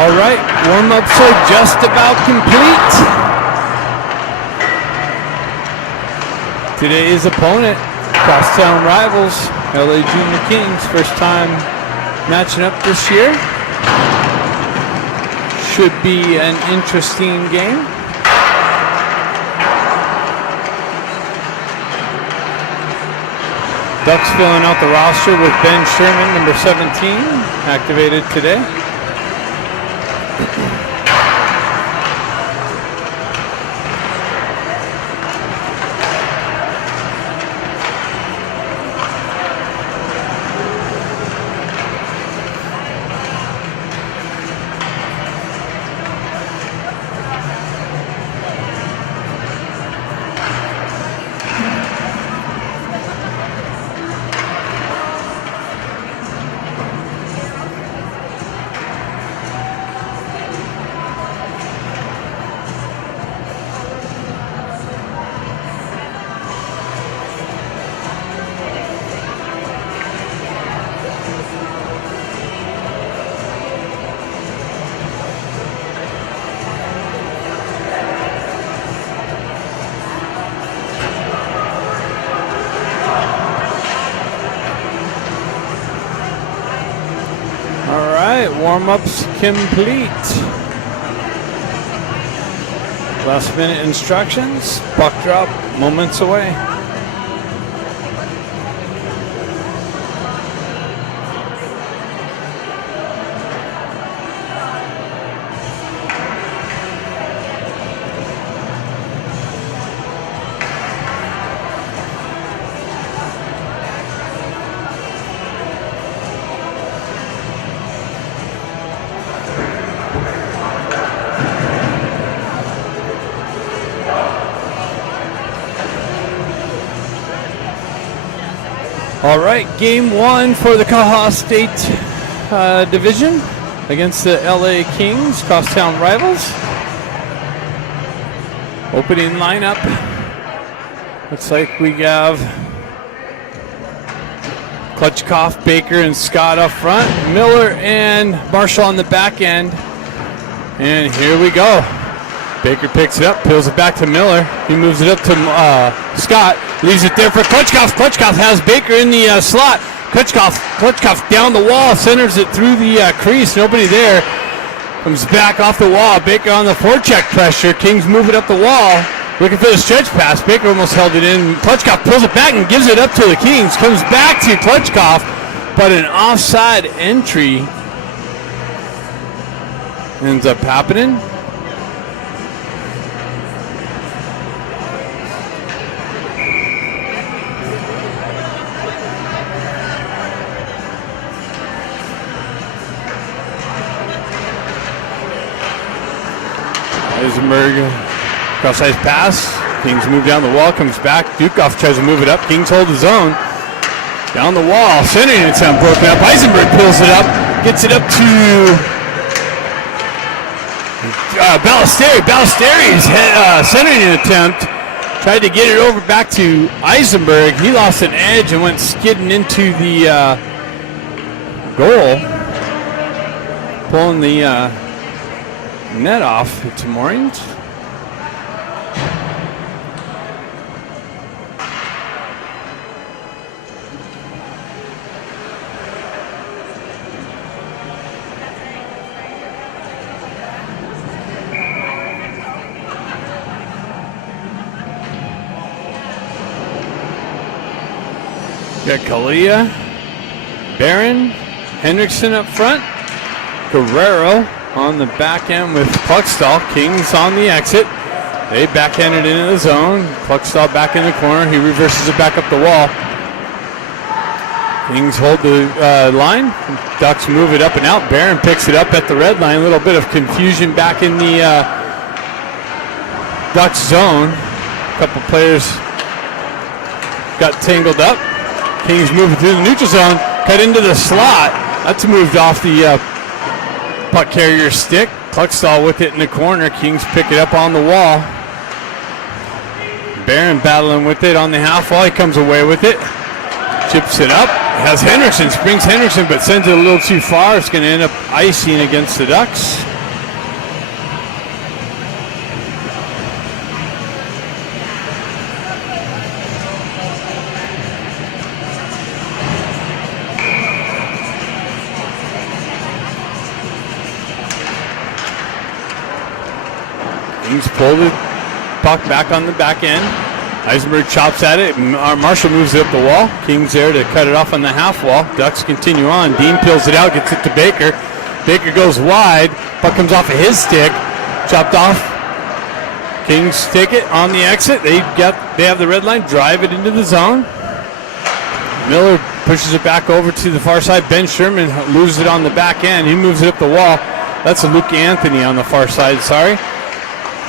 All right, warm-ups are just about complete. Today's opponent, crosstown rivals, LA Junior Kings, first time matching up this year. Should be an interesting game. Ducks filling out the roster with Ben Sherman, number 17, activated today. Warm-ups complete. Last minute instructions. Puck drop moments away. All right, game one for the CAHA State Division against the LA Kings, crosstown rivals. Opening lineup. Looks like we have Klutchkov, Baker, and Scott up front. Miller and Marshall on the back end. And here we go. Baker picks it up, peels it back to Miller. He moves it up to Scott. Leaves it there for Klutchkov. Klutchkov has Baker in the slot. Klutchkov down the wall, centers it through the crease. Nobody there. Comes back off the wall. Baker on the forecheck pressure. Kings move it up the wall. Looking for the stretch pass. Baker almost held it in. Klutchkov pulls it back and gives it up to the Kings. Comes back to Klutchkov, but an offside entry ends up happening. Eisenberg, cross-ice pass. Kings move down the wall, comes back. Dukov tries to move it up. Kings hold his own. Down the wall, centering attempt broken up. Eisenberg pulls it up, gets it up to Ballesteri. Ballesteri's centering attempt. Tried to get it over back to Eisenberg. He lost an edge and went skidding into the goal. Pulling the net off to moorings. Got Kalia, Barron, Hendrickson up front, Guerrero on the back end with Kluckstall. Kings on the exit. They backhanded into the zone. Kluckstall back in the corner. He reverses it back up the wall. Kings hold the line. Ducks move it up and out. Barron picks it up at the red line. A little bit of confusion back in the Ducks zone. A couple players got tangled up. Kings move it through the neutral zone. Cut into the slot. That's moved off the puck carrier stick. Kluckstall with it in the corner. Kings pick it up on the wall. Barron battling with it on the half wall. He comes away with it. Chips it up. Has Hendrickson. Springs Hendrickson, but sends it a little too far. It's going to end up icing against the Ducks. Kings pull the puck back on the back end. Eisenberg chops at it. Marshall moves it up the wall. Kings there to cut it off on the half wall. Ducks continue on. Dean peels it out, gets it to Baker. Baker goes wide. Puck comes off of his stick. Chopped off. Kings take it on the exit. They have the red line. Drive it into the zone. Miller pushes it back over to the far side. Ben Sherman loses it on the back end. He moves it up the wall. That's a Luke Anthony on the far side. Sorry.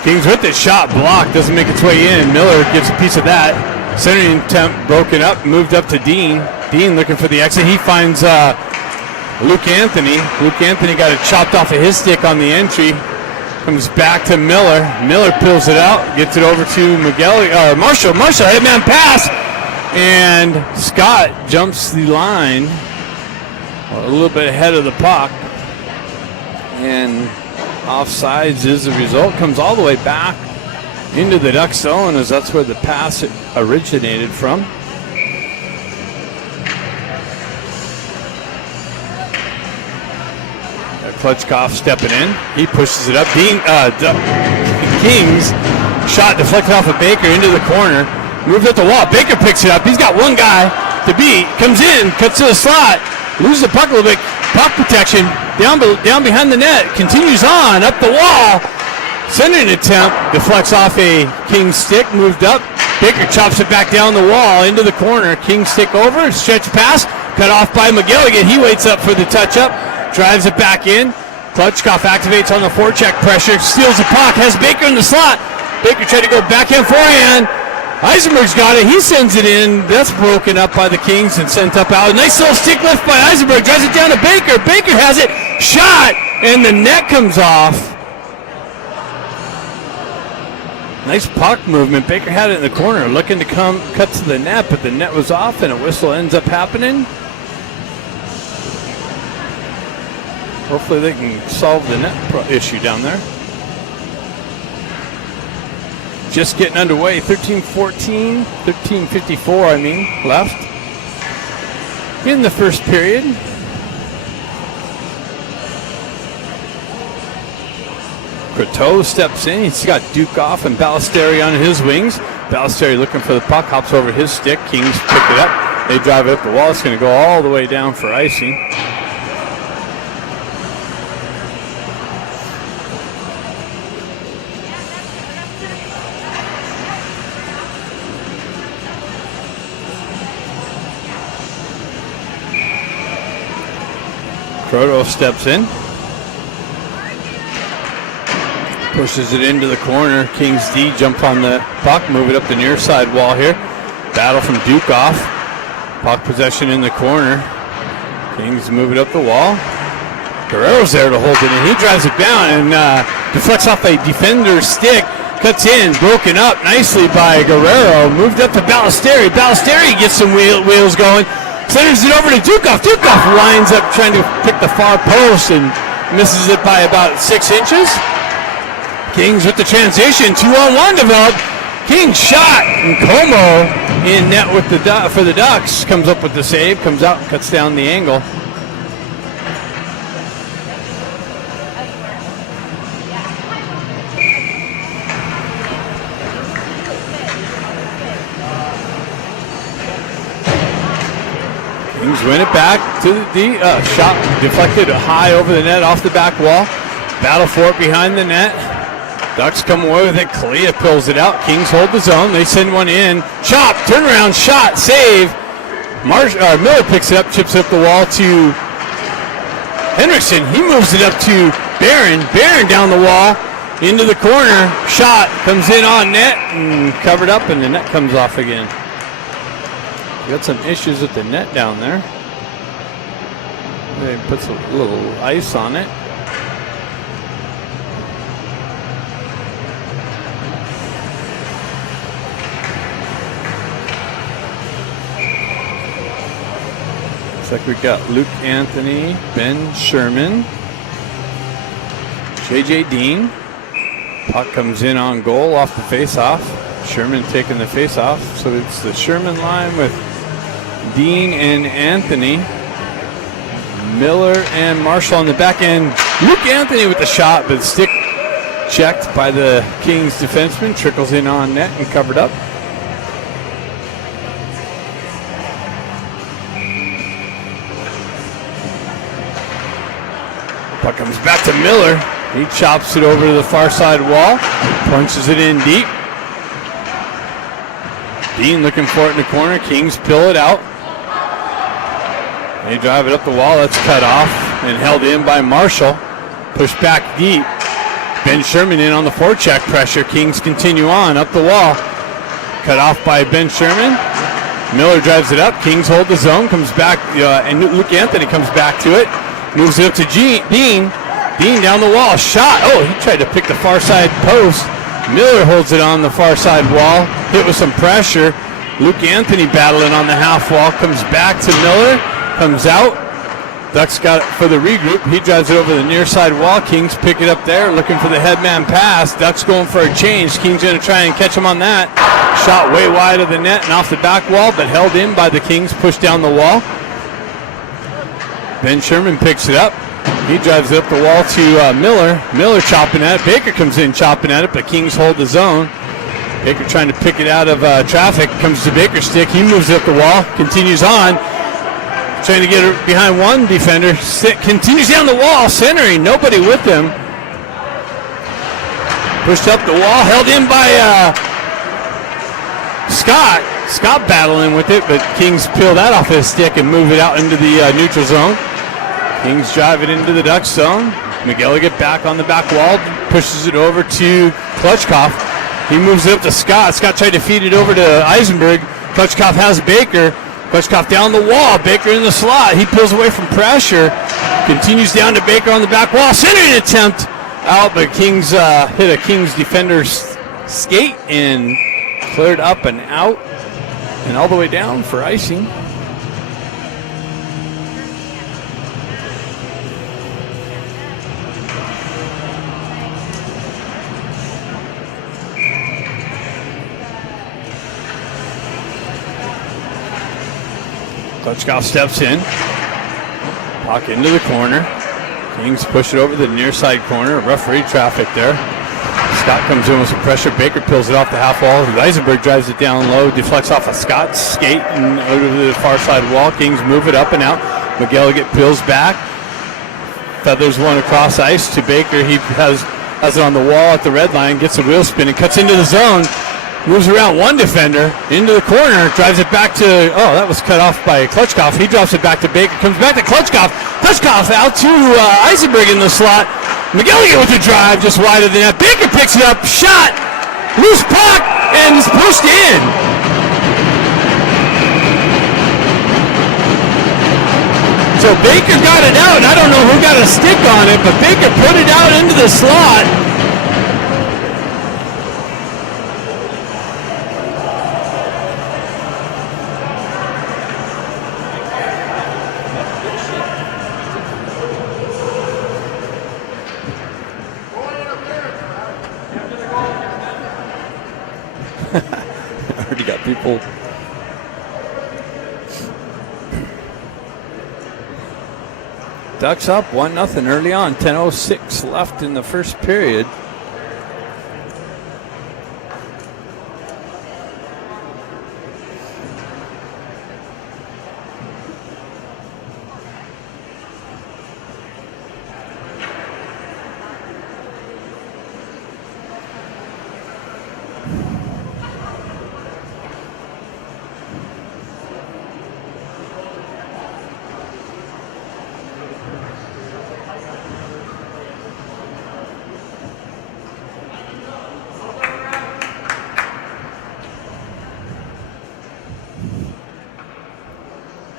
Kings with it. Shot blocked. Doesn't make its way in. Miller gets a piece of that. Centering attempt broken up. Moved up to Dean. Dean looking for the exit. He finds Luke Anthony. Luke Anthony got it chopped off of his stick on the entry. Comes back to Miller. Miller peels it out. Gets it over to Marshall. Marshall headman pass. And Scott jumps the line a little bit ahead of the puck. And offsides is the result. Comes all the way back into the Duck zone, as that's where the pass originated from. Klutchkov stepping in. He pushes it up. Kings shot deflected off of Baker into the corner. Moved up the wall. Baker picks it up. He's got one guy to beat. Comes in, cuts to the slot, loses the puck a little bit. Puck protection down behind the net. Continues on up the wall. Centering attempt deflects off a Kings stick. Moved up. Baker chops it back down the wall into the corner. Kings stick over. Stretch pass. Cut off by McGilligan. He waits up for the touch up. Drives it back in. Klutchkov activates on the forecheck pressure. Steals the puck. Has Baker in the slot. Baker tried to go backhand forehand. Eisenberg's got it. He sends it in. That's broken up by the Kings and sent up out. Nice little stick lift by Eisenberg. Drives it down to Baker. Baker has it. Shot. And the net comes off. Nice puck movement. Baker had it in the corner looking to cut to the net, but the net was off and a whistle ends up happening. Hopefully they can solve the net issue down there. Just getting underway. 13:14, 13:54 left in the first period. Croteau steps in. He's got Duke off and Ballesteri on his wings. Ballesteri looking for the puck, hops over his stick. Kings pick it up. They drive it up the wall. It's going to go all the way down for icing. Croteau steps in. Pushes it into the corner. Kings D jump on the puck, move it up the near side wall here. Battle from Dukoff. Puck possession in the corner. Kings move it up the wall. Guerrero's there to hold it in. He drives it down and deflects off a defender's stick. Cuts in, broken up nicely by Guerrero. Moved up to Ballesteri. Ballesteri gets some wheels going. Centers it over to Dukoff. Dukoff lines up trying to pick the far post and misses it by about 6 inches. Kings with the transition. 2-on-1 developed. Kings shot. And Como in net with for the Ducks. Comes up with the save. Comes out and cuts down the angle. Kings win it back to the shot deflected high over the net off the back wall. Battle for it behind the net. Ducks come away with it. Kalia pulls it out. Kings hold the zone. They send one in. Chop, turnaround shot, save. Miller picks it up, chips it up the wall to Henriksen. He moves it up to Barron. Barron down the wall into the corner. Shot comes in on net and covered up, and the net comes off again. Got some issues with the net down there. They put a little ice on it. Looks like we got Luke Anthony, Ben Sherman, JJ Dean. Puck comes in on goal off the face-off. Sherman taking the face-off. So it's the Sherman line with Dean and Anthony. Miller and Marshall on the back end. Luke Anthony with the shot, but stick checked by the Kings defenseman, trickles in on net and covered up. Puck comes back to Miller. He chops it over to the far side wall, punches it in deep. Dean looking for it in the corner. Kings pill it out. They drive it up the wall. That's cut off and held in by Marshall. Pushed back deep. Ben Sherman in on the forecheck pressure. Kings continue on up the wall. Cut off by Ben Sherman. Miller drives it up. Kings hold the zone. Comes back. And Luke Anthony comes back to it. Moves it up to Dean. Dean down the wall. Shot. Oh, he tried to pick the far side post. Miller holds it on the far side wall. Hit with some pressure. Luke Anthony battling on the half wall. Comes back to Miller. Comes out. Ducks got it for the regroup. He drives it over the near side wall. Kings pick it up there. Looking for the headman pass. Ducks going for a change. Kings going to try and catch him on that. Shot way wide of the net and off the back wall, but held in by the Kings. Pushed down the wall. Ben Sherman picks it up. He drives it up the wall to Miller. Miller chopping at it. Baker comes in chopping at it, but Kings hold the zone. Baker trying to pick it out of traffic. Comes to Baker's stick. He moves it up the wall. Continues on. Trying to get it behind one defender. Continues down the wall. Centering. Nobody with him. Pushed up the wall. Held in by Scott. Scott battling with it, but Kings peel that off his stick and move it out into the neutral zone. Kings drive it into the Ducks zone. McGilligan back on the back wall, pushes it over to Klutchkov. He moves it up to Scott. Scott tried to feed it over to Eisenberg. Klutchkov has Baker. Klutchkov down the wall. Baker in the slot. He pulls away from pressure. Continues down to Baker on the back wall. Centering attempt out, but Kings hit a Kings defender's skate and cleared up and out and all the way down for icing. Klutchkov steps in. Puck into the corner. Kings push it over the near side corner. Referee traffic there. Scott comes in with some pressure. Baker pulls it off the half wall. Eisenberg drives it down low. Deflects off of Scott's skate and over to the far side wall. Kings move it up and out. McGilligan peels back. Feathers one across ice to Baker. He has it on the wall at the red line. Gets a wheel spin and cuts into the zone. Moves around one defender, into the corner, drives it back to, that was cut off by Klutchkov. He drops it back to Baker, comes back to Klutchkov. Klutchkov out to Eisenberg in the slot. McGilligan with the drive, just wide of the net. Baker picks it up, shot, loose puck, and it's pushed in. So Baker got it out, and I don't know who got a stick on it, but Baker put it out into the slot. Already got people. Ducks up 1-0 early on. 10:06 left in the first period.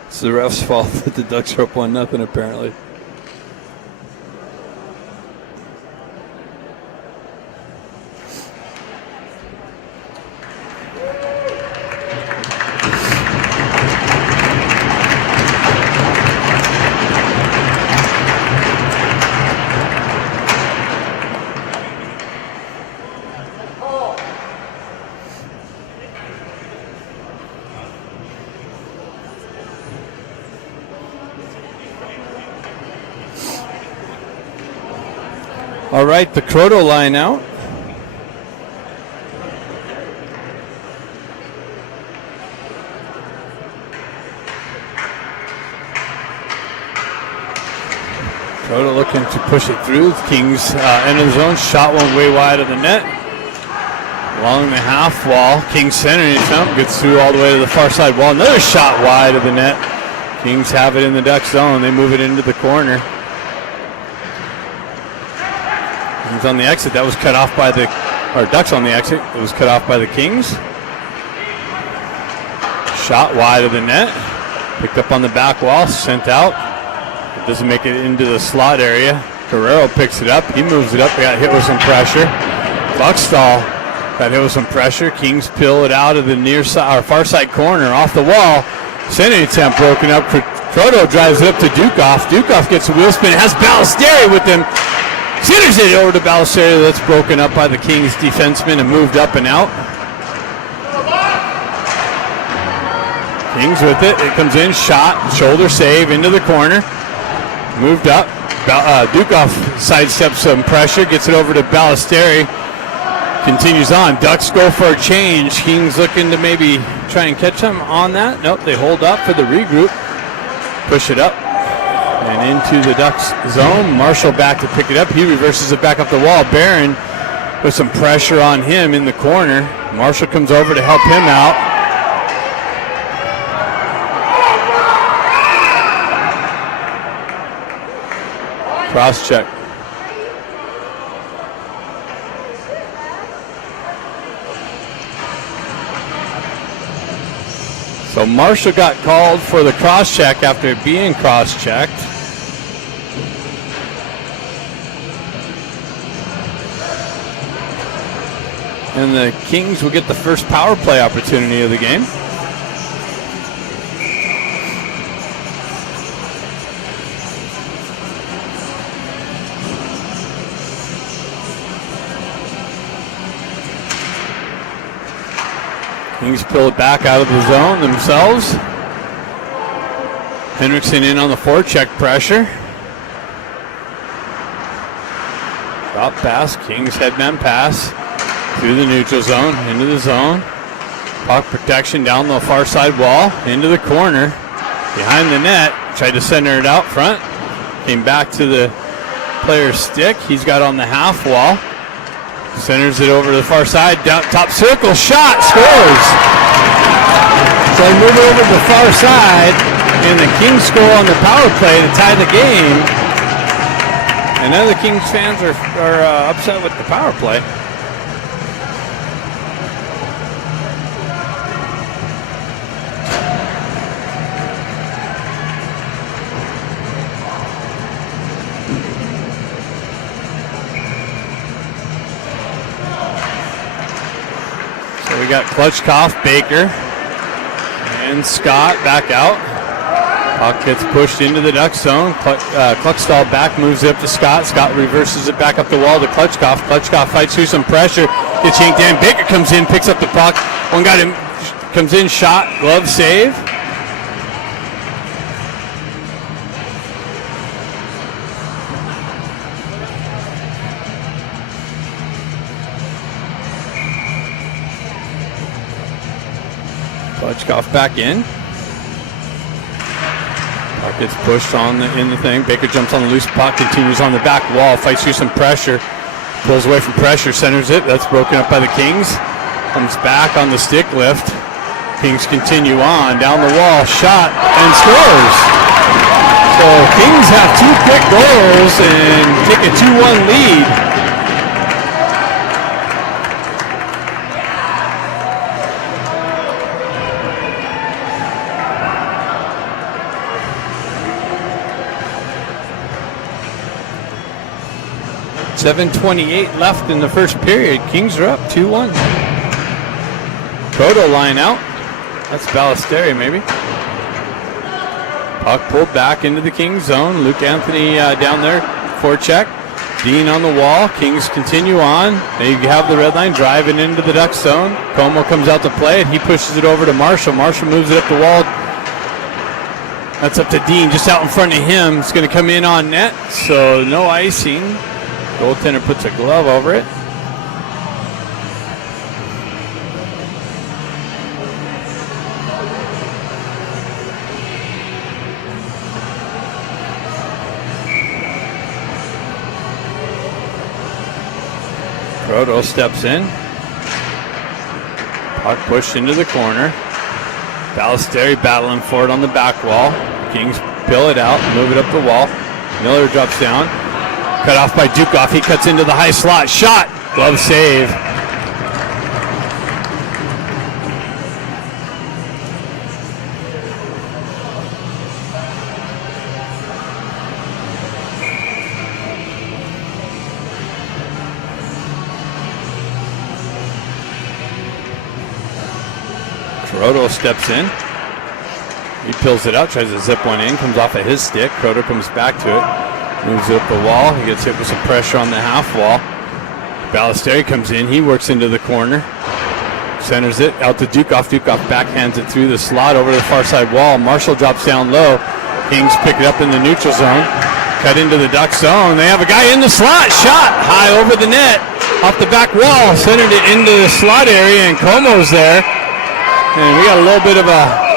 It's the ref's fault that the Ducks are up 1-0 apparently. All right, the Croto line out. Croto looking to push it through. The Kings end of the zone. Shot one way wide of the net. Along the half wall. Kings centering it up. Gets through all the way to the far side wall. Another shot wide of the net. Kings have it in the Duck zone. They move it into the corner. Kings on the exit. That was cut off by the, or Ducks on the exit. It was cut off by the Kings. Shot wide of the net. Picked up on the back wall. Sent out. It doesn't make it into the slot area. Guerrero picks it up. He moves it up. He got hit with some pressure. Buckstall got hit with some pressure. Kings peel it out of the near side or far side corner off the wall. Sending attempt broken up. Croto drives it up to Dukoff. Dukoff gets a wheel spin. Has Ballesteri with him. Centers it over to Ballesteri. That's broken up by the Kings defenseman and moved up and out. Kings with it. It comes in. Shot. Shoulder save into the corner. Moved up. Dukoff sidesteps some pressure. Gets it over to Ballesteri. Continues on. Ducks go for a change. Kings looking to maybe try and catch them on that. Nope, they hold up for the regroup. Push it up and into the Ducks zone. Marshall back to pick it up. He reverses it back up the wall. Barron with some pressure on him in the corner. Marshall comes over to help him out. Cross check. So Marshall got called for the cross check after being cross checked. And the Kings will get the first power play opportunity of the game. Kings pull it back out of the zone themselves. Henriksen in on the forecheck pressure. Drop pass. Kings headman pass through the neutral zone, into the zone. Puck protection down the far side wall, into the corner. Behind the net. Tried to center it out front. Came back to the player's stick. He's got on the half wall. Centers it over to the far side, down top circle, shot, scores. So they move it over to the far side, and the Kings score on the power play to tie the game. And now the Kings fans are upset with the power play. We got Klutchkov, Baker, and Scott back out. Puck gets pushed into the Duck zone. Klutchkov back, moves it up to Scott. Scott reverses it back up the wall to Klutchkov. Klutchkov fights through some pressure. Gets yanked in. Baker comes in, picks up the puck. One guy comes in, shot, glove save. Klutchkov back in. Puck gets pushed in the thing. Baker jumps on the loose puck, continues on the back wall, fights through some pressure, pulls away from pressure, centers it. That's broken up by the Kings. Comes back on the stick lift. Kings continue on down the wall, shot and scores. So Kings have two quick goals and take a 2-1 lead. .7:28 left in the first period. Kings are up 2-1. Croto line out. That's Ballesteri maybe. Puck pulled back into the Kings zone. Luke Anthony down there, forecheck. Dean on the wall. Kings continue on. They have the red line driving into the Duck zone. Como comes out to play it. He pushes it over to Marshall. Marshall moves it up the wall. That's up to Dean just out in front of him. It's going to come in on net, so no icing. Goaltender puts a glove over it. Croto steps in. Puck pushed into the corner. Ballesteri battling for it on the back wall. Kings pill it out, move it up the wall. Miller drops down. Cut off by Dukoff. He cuts into the high slot. Shot. Glove save. Croto steps in. He pills it out, tries to zip one in, comes off of his stick. Croto comes back to it, moves it up the wall. He gets hit with some pressure on the half wall. Ballesteri comes in. He works into the corner. Centers it out to Dukoff. Dukoff backhands it through the slot over to the far side wall. Marshall drops down low. Kings pick it up in the neutral zone. Cut into the Duck zone. They have a guy in the slot. Shot high over the net. Off the back wall. Centered it into the slot area, and Como's there. And we got a little bit of a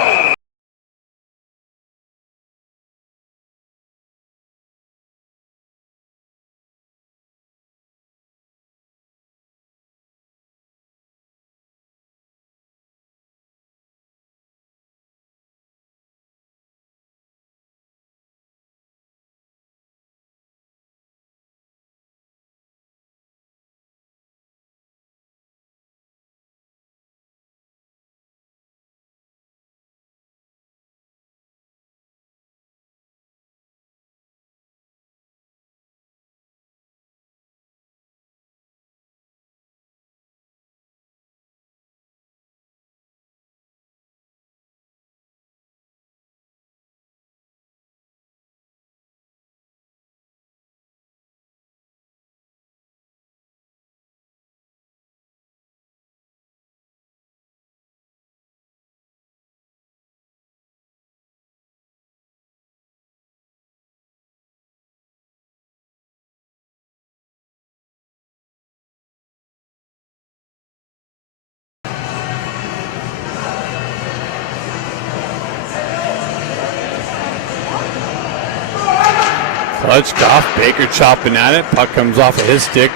Klutchkov, Baker chopping at it. Puck comes off of his stick.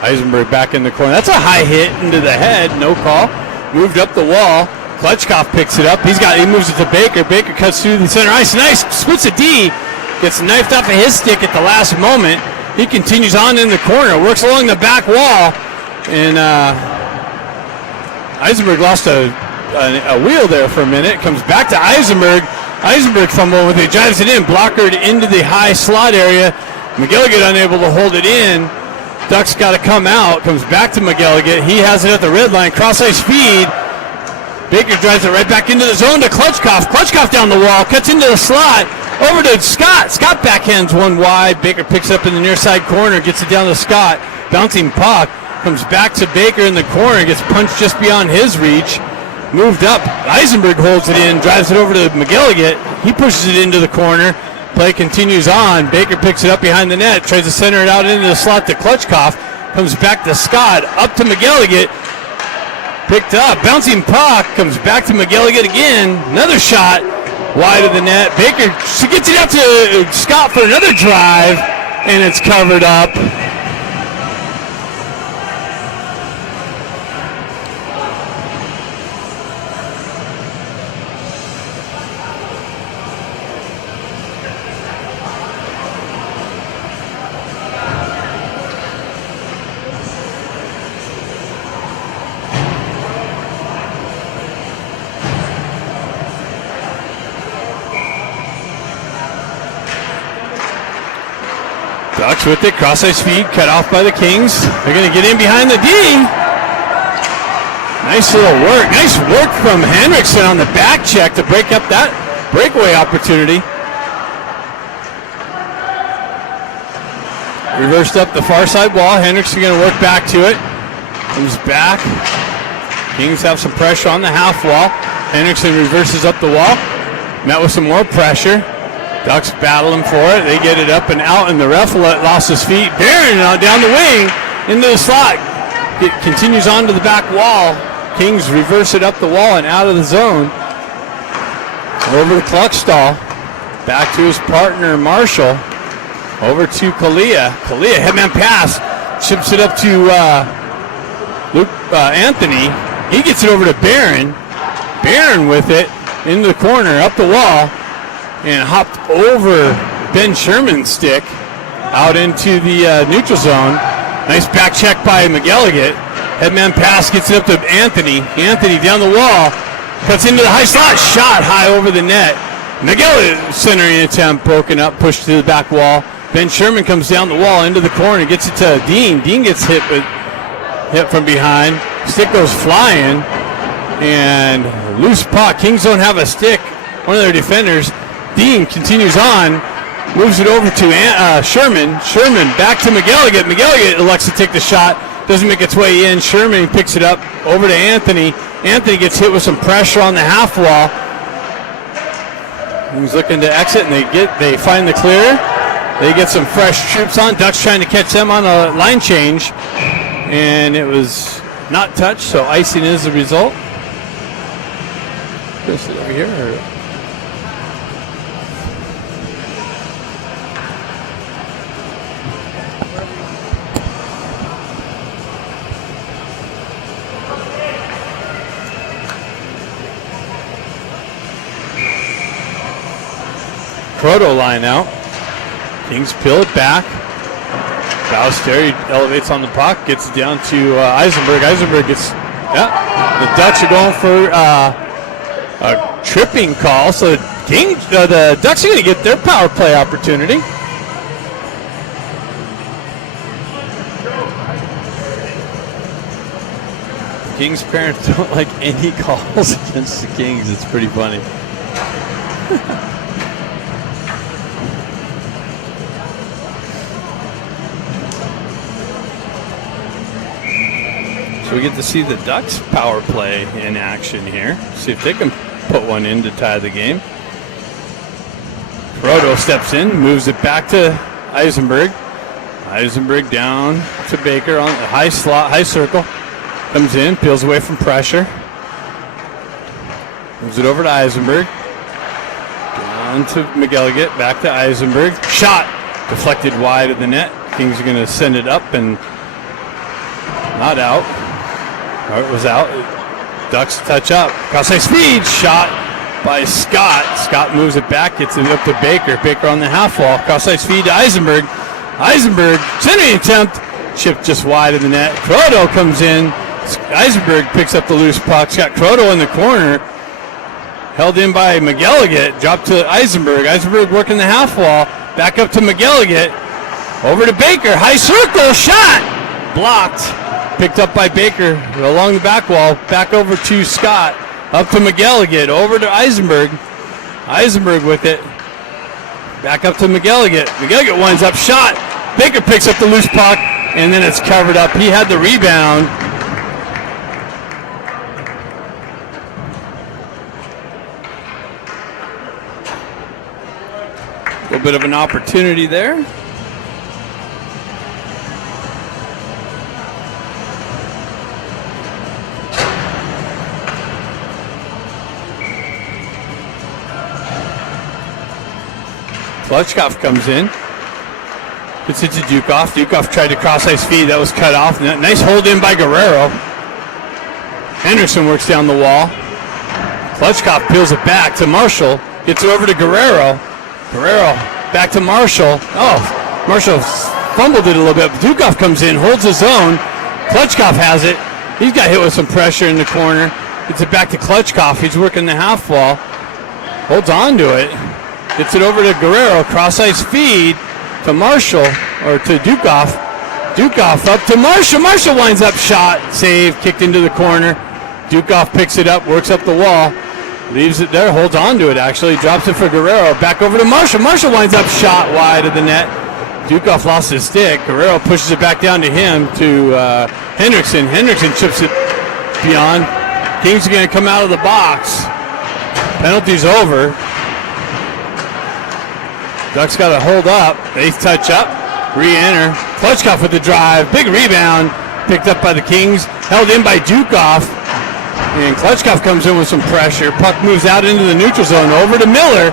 Eisenberg back in the corner. That's a high hit into the head. No call. Moved up the wall. Klutchkov picks it up. He moves it to Baker. Baker cuts through the center ice. Nice. Splits a D. Gets knifed off of his stick at the last moment. He continues on in the corner. Works along the back wall. And Eisenberg lost a wheel there for a minute. Comes back to Eisenberg. Eisenberg fumble with it, drives it in, blockered into the high slot area. McGilligan unable to hold it in. Duck's got to come out, comes back to McGilligan. He has it at the red line, cross ice feed. Baker drives it right back into the zone to Klutchkov. Klutchkov down the wall, cuts into the slot, over to Scott. Scott backhands one wide. Baker picks it up in the near side corner, gets it down to Scott. Bouncing puck, comes back to Baker in the corner, gets punched just beyond his reach. Moved up, Eisenberg holds it in, drives it over to McGilligan. He pushes it into the corner. Play continues on. Baker picks it up behind the net, tries to center it out into the slot to Klutchkov. Comes back to Scott, up to McGilligan. Picked up, bouncing puck, comes back to McGilligan again. Another shot wide of the net. Baker gets it out to Scott for another drive, and it's covered up. Ducks with it, cross ice feed, cut off by the Kings. They're going to get in behind the D. Nice little work. Nice work from Henriksen on the back check to break up that breakaway opportunity. Reversed up the far side wall. Henriksen going to work back to it. Comes back. Kings have some pressure on the half wall. Henriksen reverses up the wall. Met with some more pressure. Ducks battling for it. They get it up and out, and the ref lost his feet. Barron down the wing into the slot. It continues on to the back wall. Kings reverse it up the wall and out of the zone. Over to Kluckstall. Back to his partner, Marshall. Over to Kalia. Kalia, headman pass. Chips it up to Anthony. He gets it over to Barron. Barron with it into the corner, up the wall, and hopped over Ben Sherman's stick out into the neutral zone. Nice back check by McElligott. Headman pass gets it up to Anthony. Anthony down the wall, cuts into the high slot, shot high over the net. McElligott centering attempt broken up, pushed to the back wall. Ben Sherman comes down the wall into the corner, gets it to Dean. Dean gets hit from behind. Stick goes flying, and loose puck. Kings don't have a stick. One of their defenders. Dean continues on, moves it over to Sherman. Sherman back to McElligott. McElligott elects to take the shot. Doesn't make its way in. Sherman picks it up over to Anthony. Anthony gets hit with some pressure on the half wall. He's looking to exit, and they find the clear. They get some fresh troops on. Ducks trying to catch them on a line change, and it was not touched, so icing is the result. Is it over here? Or? Proto line out. Kings peel it back. Ballester elevates on the puck, gets it down to Eisenberg. Eisenberg gets, the Ducks are going for a tripping call, so the Ducks are going to get their power play opportunity. Kings parents don't like any calls against the Kings. It's pretty funny. So we get to see the Ducks power play in action here. See if they can put one in to tie the game. Proto steps in, moves it back to Eisenberg. Eisenberg down to Baker on the high slot, high circle. Comes in, peels away from pressure. Moves it over to Eisenberg. Down to McElligott, back to Eisenberg. Shot deflected wide of the net. Kings are going to send it up and not out. It was out. Ducks touch up. Cross high speed. Shot by Scott. Scott moves it back. Gets it up to Baker. Baker on the half wall. Cross high speed to Eisenberg. Eisenberg. Centering attempt. Chipped just wide of the net. Croto comes in. Eisenberg picks up the loose puck. Got Croto in the corner. Held in by McElligott. Dropped to Eisenberg. Eisenberg working the half wall. Back up to McElligott. Over to Baker. High circle. Shot. Blocked. Picked up by Baker along the back wall. Back over to Scott. Up to McElligott. Over to Eisenberg. Eisenberg with it. Back up to McElligott. McElligott winds up. Shot. Baker picks up the loose puck. And then it's covered up. He had the rebound. A little bit of an opportunity there. Klutchkov comes in. Gets it to Dukoff. Dukoff tried to cross ice feed. That was cut off. Nice hold in by Guerrero. Henderson works down the wall. Klutchkov peels it back to Marshall. Gets it over to Guerrero. Guerrero back to Marshall. Oh, Marshall fumbled it a little bit. Dukoff comes in, holds his own. Klutchkov has it. He's got hit with some pressure in the corner. Gets it back to Klutchkov. He's working the half wall. Holds on to it. Gets it over to Guerrero. Cross ice feed to Marshall, or to Dukoff. Dukoff up to Marshall. Marshall winds up shot. Save. Kicked into the corner. Dukoff picks it up. Works up the wall. Leaves it there. Holds on to it, actually. Drops it for Guerrero. Back over to Marshall. Marshall winds up shot wide of the net. Dukoff lost his stick. Guerrero pushes it back down to him, to Hendrickson. Hendrickson chips it beyond. Kings are going to come out of the box. Penalty's over. Ducks got to hold up. They touch up, re-enter. Klutchkov with the drive. Big rebound. Picked up by the Kings. Held in by Dukoff. And Klutchkov comes in with some pressure. Puck moves out into the neutral zone. Over to Miller.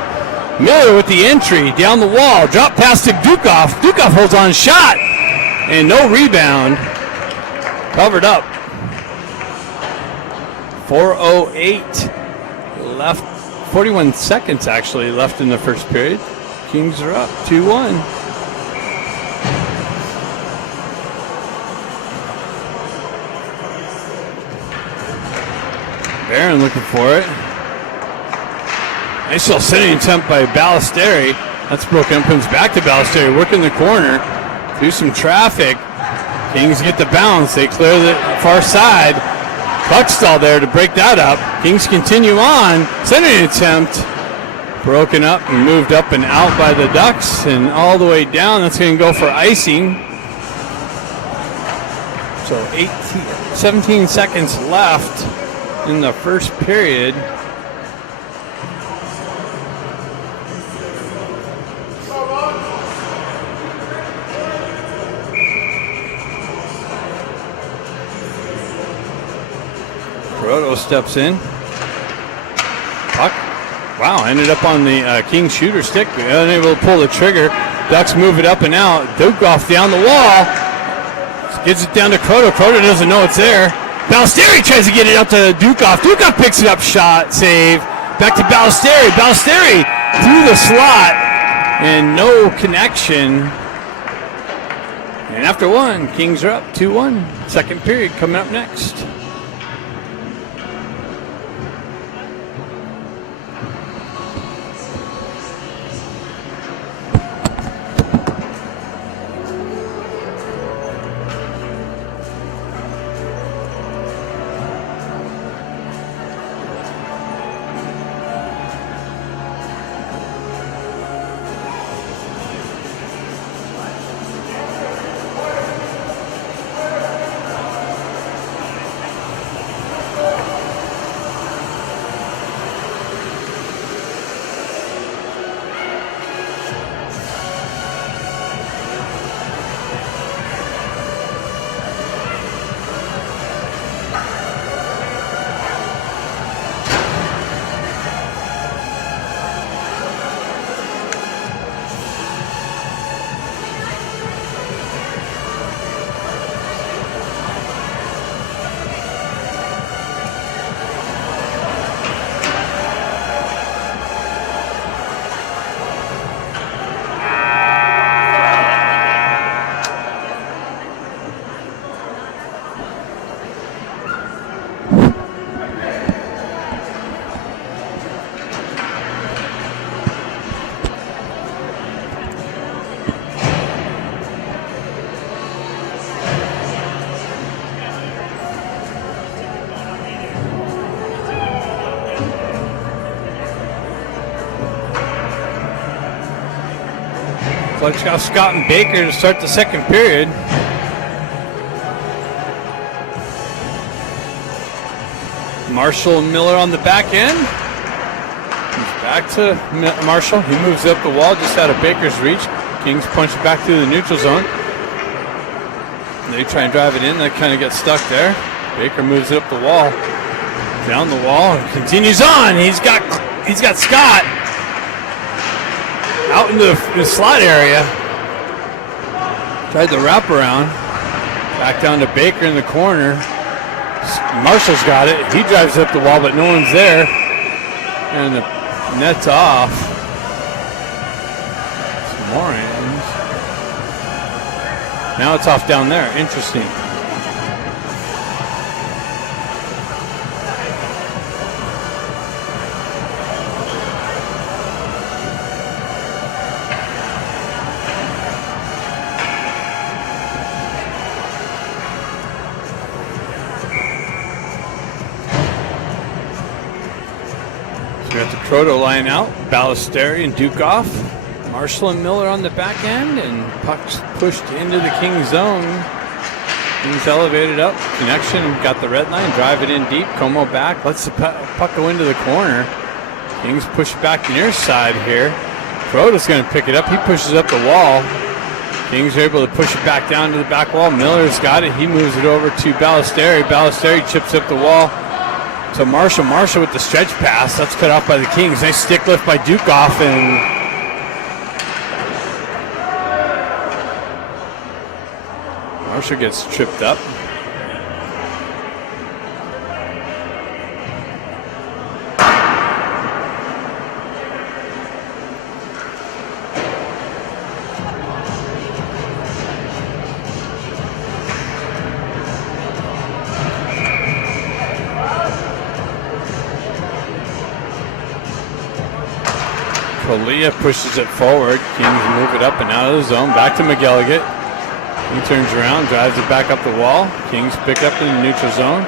Miller with the entry. Down the wall. Drop pass to Dukoff. Dukoff holds on. Shot. And no rebound. Covered up. 4:08 left. 41 seconds actually left in the first period. Kings are up 2-1. Barron looking for it. Nice little sending attempt by Ballesteri. That's broken up. Comes back to Ballesteri. Working the corner. Through some traffic. Kings get the bounce. They clear the far side. Puckstall there to break that up. Kings continue on. Sending attempt. Broken up and moved up and out by the Ducks. And all the way down. That's going to go for icing. So 17 seconds left in the first period. Proto steps in. Puck. Wow, ended up on the King shooter stick. Unable to pull the trigger. Ducks move it up and out. Dukoff down the wall. Gets it down to Croto. Croto doesn't know it's there. Ballesteri tries to get it up to Dukoff. Dukoff picks it up, shot, save. Back to Ballesteri. Ballesteri through the slot. And no connection. And after one, Kings are up 2-1. Second period coming up next. Klutchkov, Scott, and Baker to start the second period. Marshall and Miller on the back end. He's back to Marshall. He moves up the wall just out of Baker's reach. Kings punch it back through the neutral zone. They try and drive it in. They kind of get stuck there. Baker moves it up the wall. Down the wall and continues on. He's got Scott out into the slot area. Tried the wraparound. Back down to Baker in the corner. Marshall's got it. He drives up the wall, but no one's there. And the net's off. Some more ends. Now it's off down there. Interesting. We got the Croto line out, Ballesteri and Dukoff, Marshall and Miller on the back end, and puck's pushed into the King zone. Kings elevated up, connection, got the red line, drive it in deep, Como back, lets the puck go into the corner. Kings push back near side here. Crota's going to pick it up. He pushes up the wall. Kings are able to push it back down to the back wall. Miller's got it. He moves it over to Ballesteri. Ballesteri chips up the wall to Marshall. Marshall with the stretch pass. That's cut off by the Kings. Nice stick lift by Dukoff, and Marshall gets tripped up. Kalia pushes it forward. Kings move it up and out of the zone. Back to McGilligan. He turns around, drives it back up the wall. Kings pick up in the neutral zone.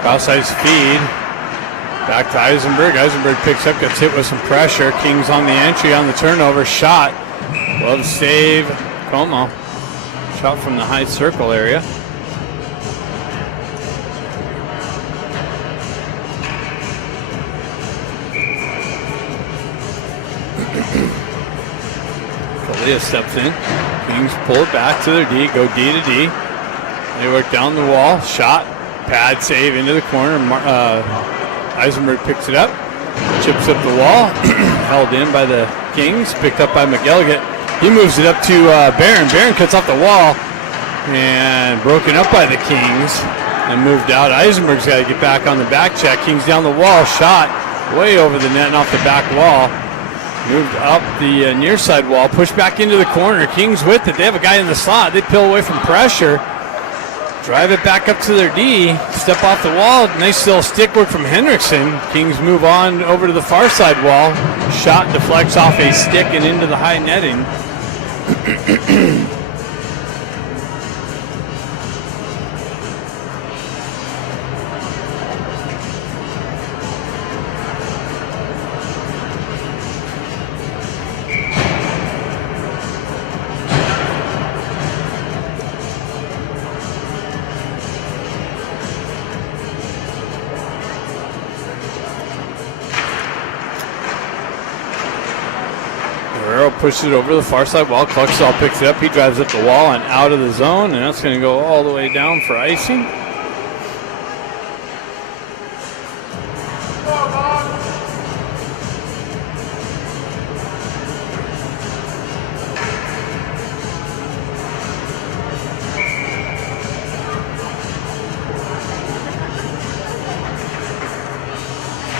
Cross-ice feed. Back to Eisenberg. Eisenberg picks up, gets hit with some pressure. Kings on the entry, on the turnover. Shot. Glove save. Como. Shot from the high circle area. Kalia steps in. Kings pull it back to their D, go D to D. They work down the wall. Shot. Pad save into the corner. Eisenberg picks it up. Chips up the wall. Held in by the Kings. Picked up by McGilligan. He moves it up to Barron. Barron cuts off the wall. And broken up by the Kings. And moved out. Eisenberg's got to get back on the back check. Kings down the wall. Shot. Way over the net and off the back wall. Moved up the near side wall, pushed back into the corner. Kings with it. They have a guy in the slot. They peel away from pressure. Drive it back up to their D. Step off the wall. Nice little stick work from Henriksen. Kings move on over to the far side wall. Shot deflects off a stick and into the high netting. Pushes it over the far side wall. Cluxall picks it up. He drives up the wall and out of the zone, and that's going to go all the way down for icing.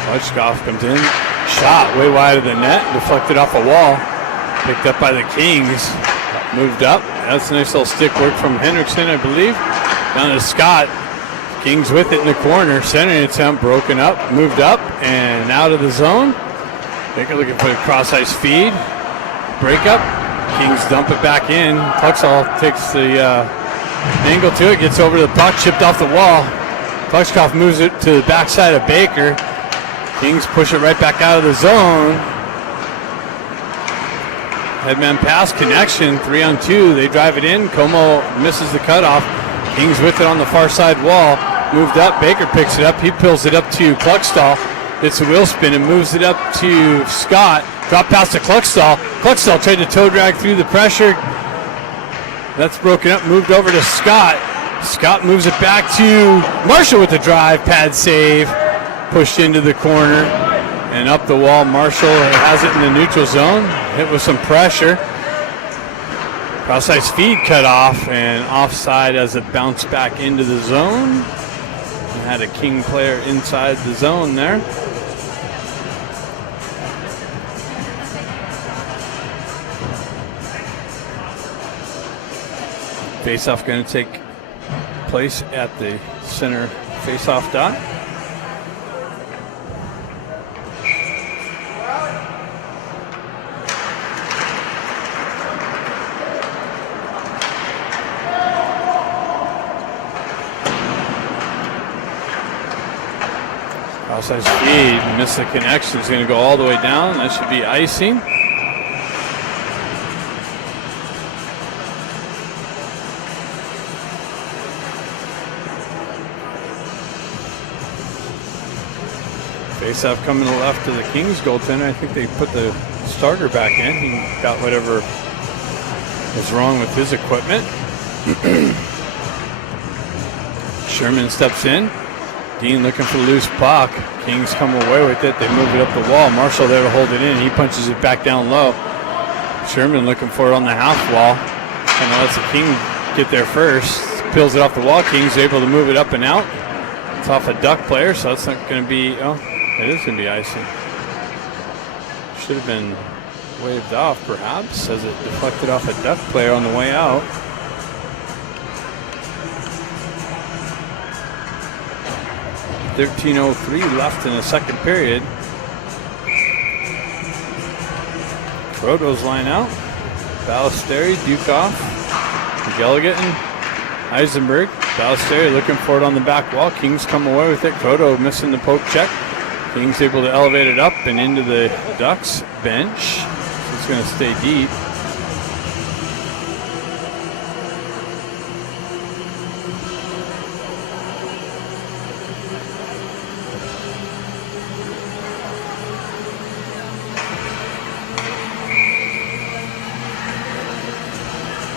Cluxall comes in. Shot way wide of the net. Deflected off a wall. Picked up by the Kings. Moved up. That's a nice little stick work from Henriksen, I believe. Down to Scott. Kings with it in the corner. Centering attempt broken up. Moved up and out of the zone. Baker looking for a cross-ice feed. Break up. Kings dump it back in. Cluxall takes the angle to it. Gets over to the puck. Chipped off the wall. Kluxkoff moves it to the backside of Baker. Kings push it right back out of the zone. Headman pass connection, 3-on-2. They drive it in. Como misses the cutoff. Kings with it on the far side wall. Moved up. Baker picks it up. He pulls it up to Kluxall. It's a wheel spin and moves it up to Scott. Drop pass to Kluxall. Kluxall tried to toe drag through the pressure. That's broken up. Moved over to Scott. Scott moves it back to Marshall with the drive. Pad save. Pushed into the corner. And up the wall, Marshall has it in the neutral zone. Hit with some pressure. Cross-ice feed cut off and offside as it bounced back into the zone. Had a King player inside the zone there. Face-off going to take place at the center face-off dot. Cross-ice feed, missed the connection. It's going to go all the way down. That should be icing. Face-off coming to the left of the Kings goaltender. I think they put the starter back in. He got whatever was wrong with his equipment. Sherman steps in. Dean looking for the loose puck. Kings come away with it. They move it up the wall. Marshall there to hold it in. He punches it back down low. Sherman looking for it on the half wall. Kind of lets the King get there first. Peels it off the wall. Kings able to move it up and out. It's off a Duck player, so that's not going to be... Oh, it is going to be icing. Should have been waved off, perhaps, as it deflected off a Duck player on the way out. .13:03 left in the second period. Croto's line out. Ballesteri, Dukoff, McElligott, Eisenberg. Ballesteri looking for it on the back wall. Kings come away with it. Croto missing the poke check. Kings able to elevate it up and into the Ducks bench. So it's going to stay deep.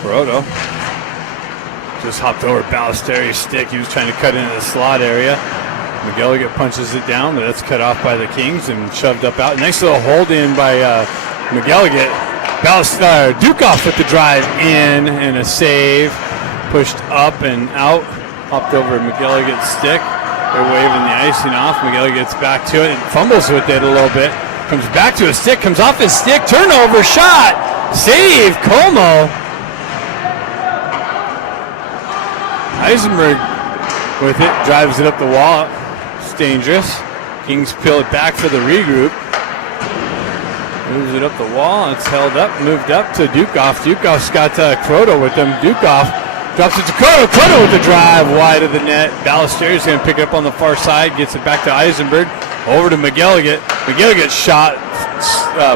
Croto just hopped over Ballesteri's stick. He was trying to cut into the slot area. McElligott punches it down, but that's cut off by the Kings and shoved up out. Nice little hold in by McElligott. Dukoff with the drive in and a save. Pushed up and out. Hopped over McElligott's stick. They're waving the icing off. McElligott gets back to it and fumbles with it a little bit. Comes back to his stick, comes off his stick. Turnover, shot, save, Como. Eisenberg with it, drives it up the wall. It's dangerous. Kings peel it back for the regroup. Moves it up the wall. It's held up, moved up to Dukoff. Dukoff's got Croto with him. Dukoff drops it to Croto. Croto with the drive wide of the net. Ballesteri's going to pick it up on the far side. Gets it back to Eisenberg. Over to McElligott. McElligott's shot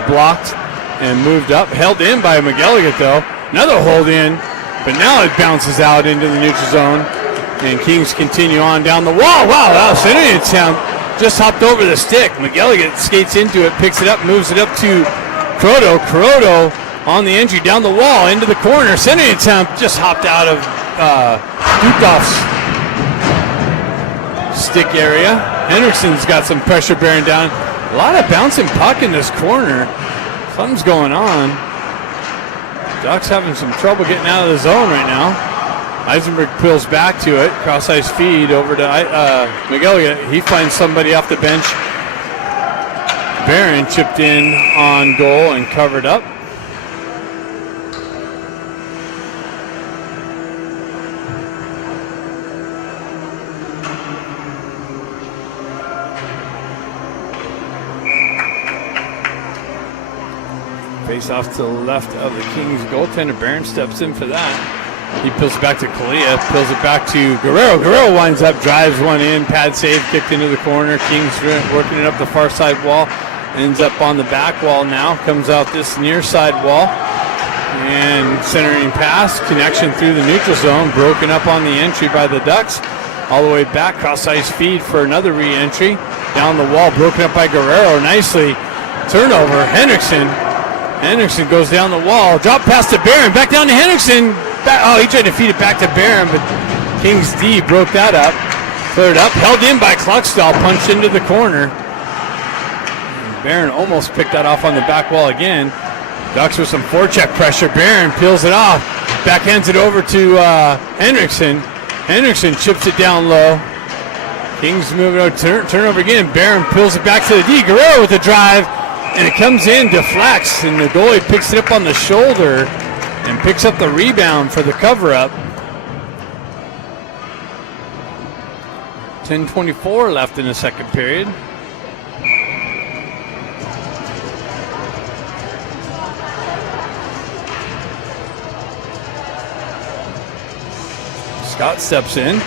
blocked and moved up. Held in by McElligott though. Another hold in. But now it bounces out into the neutral zone. And Kings continue on down the wall. Wow, that was an attempt. Just hopped over the stick. McElligott skates into it, picks it up, moves it up to Croto. Croto on the entry down the wall into the corner. Center attempt just hopped out of Dukoff's stick area. Henderson's got some pressure bearing down. A lot of bouncing puck in this corner. Something's going on. Ducks having some trouble getting out of the zone right now. Eisenberg peels back to it. Cross-ice feed over to McElligott. He finds somebody off the bench. Barron chipped in on goal and covered up. Face off to the left of the Kings goaltender. Barron steps in for that. He peels it back to Kalia, peels it back to Guerrero. Guerrero winds up, drives one in, pad save, kicked into the corner. Kings working it up the far side wall. Ends up on the back wall now. Comes out this near side wall. And centering pass, connection through the neutral zone. Broken up on the entry by the Ducks. All the way back, cross-ice feed for another re-entry. Down the wall, broken up by Guerrero. Nicely. Turnover, Henderson. Henderson goes down the wall. Drop pass to Barron. Back down to Henderson. He tried to feed it back to Barron, but Kings D broke that up. Cleared up. Held in by Kluckstall. Punched into the corner. Barron almost picked that off on the back wall again. Ducks with some forecheck pressure. Barron peels it off. Backhands it over to Hendrickson. Hendrickson chips it down low. Kings moving over. Turnover again. Barron peels it back to the D. Guerrero with the drive. And it comes in, deflects, and the goalie picks it up on the shoulder and picks up the rebound for the cover-up. 10:24 left in the second period. Scott steps in.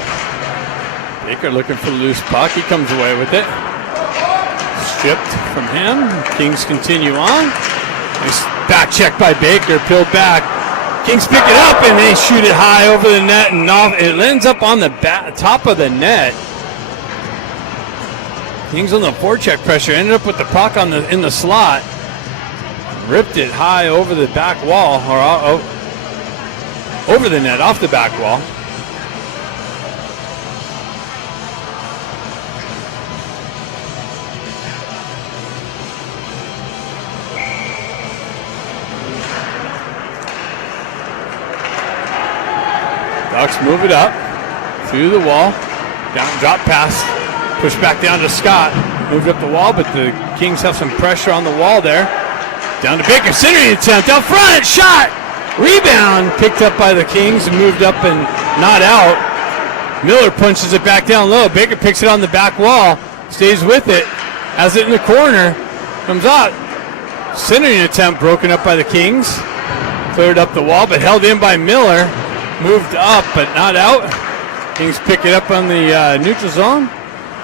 Baker looking for the loose puck. He comes away with it. Stripped from him. Kings continue on. Nice back check by Baker. Peeled back. Kings pick it up and they shoot it high over the net and off. It ends up on the top of the net. Kings on the forecheck pressure, ended up with the puck in the slot. Ripped it high over the back wall, or over the net, off the back wall. Ducks move it up through the wall, down, drop pass, push back down to Scott. Moved up the wall, but the Kings have some pressure on the wall there. Down to Baker, centering attempt, out front, shot! Rebound, picked up by the Kings and moved up and not out. Miller punches it back down low. Baker picks it on the back wall, stays with it, has it in the corner, comes out. Centering attempt broken up by the Kings. Cleared up the wall, but held in by Miller. Moved up, but not out. Kings pick it up on the neutral zone.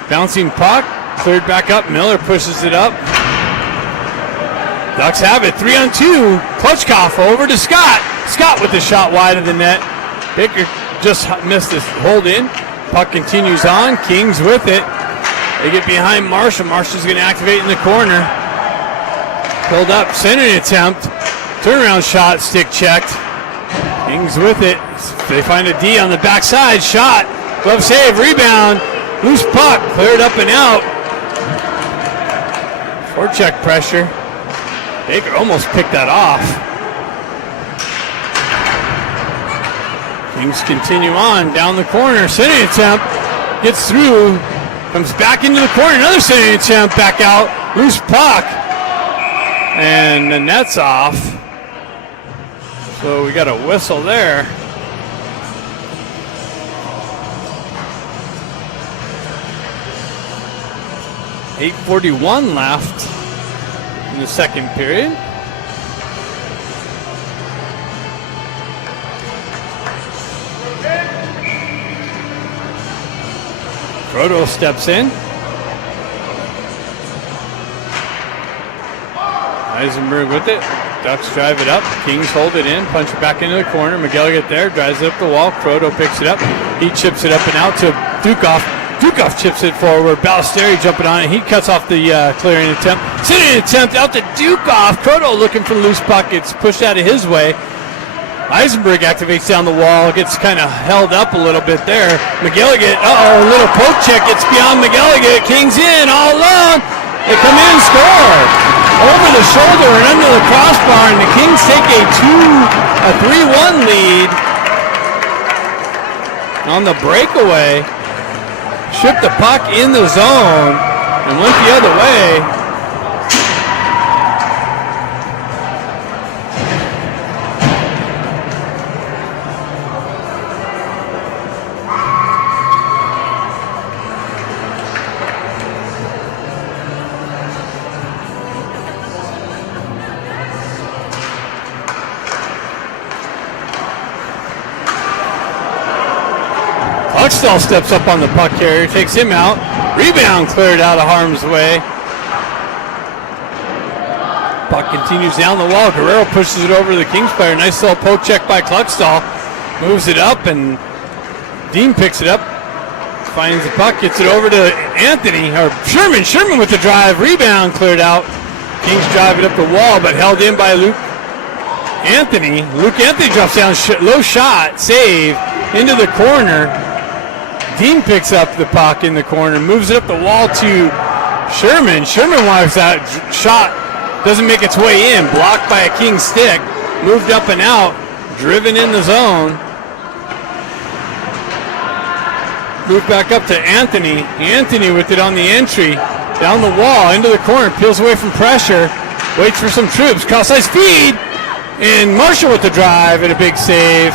Bouncing puck, cleared back up. Miller pushes it up. Ducks have it, 3-on-2. CAHA over to Scott. Scott with the shot wide of the net. Baker just missed this hold in. Puck continues on. Kings with it. They get behind Marshall. Marshall's going to activate in the corner. Pulled up, centering attempt. Turnaround shot, stick checked. Kings with it. They find a D on the backside. Shot. Glove save. Rebound. Loose puck. Cleared up and out. Forecheck pressure. Baker almost picked that off. Kings continue on. Down the corner. Centering attempt. Gets through. Comes back into the corner. Another centering attempt. Back out. Loose puck. And the net's off. So we got a whistle there. .841 left in the second period. Croto steps in. Eisenberg with it. Ducks drive it up. Kings hold it in. Punch it back into the corner. McGilligan there. Drives it up the wall. Croto picks it up. He chips it up and out to Dukoff. Dukoff chips it forward. Ballesteri jumping on it. He cuts off the clearing attempt. Sitting attempt out to Dukoff. Croto looking for the loose puck. It's pushed out of his way. Eisenberg activates down the wall. Gets kind of held up a little bit there. McGilligan. A little poke check. It's beyond McGilligan. Kings in all alone. They come in and score. Over the shoulder and under the crossbar, and the Kings take a 3-1 lead on the breakaway. Shipped the puck in the zone and went the other way. Huxtall steps up on the puck carrier, takes him out. Rebound cleared out of harm's way. Puck continues down the wall. Guerrero pushes it over to the Kings player. Nice little poke check by Cluckstall. Moves it up, and Dean picks it up. Finds the puck, gets it over to Anthony, or Sherman. Sherman with the drive. Rebound cleared out. Kings drive it up the wall, but held in by Luke Anthony. Luke Anthony drops down, low shot, save, into the corner. Dean picks up the puck in the corner, moves it up the wall to Sherman. Sherman wires that shot, doesn't make its way in. Blocked by a King stick, moved up and out, driven in the zone. Moved back up to Anthony. Anthony with it on the entry, down the wall, into the corner, peels away from pressure, waits for some troops, cross-ice feed, and Marshall with the drive and a big save.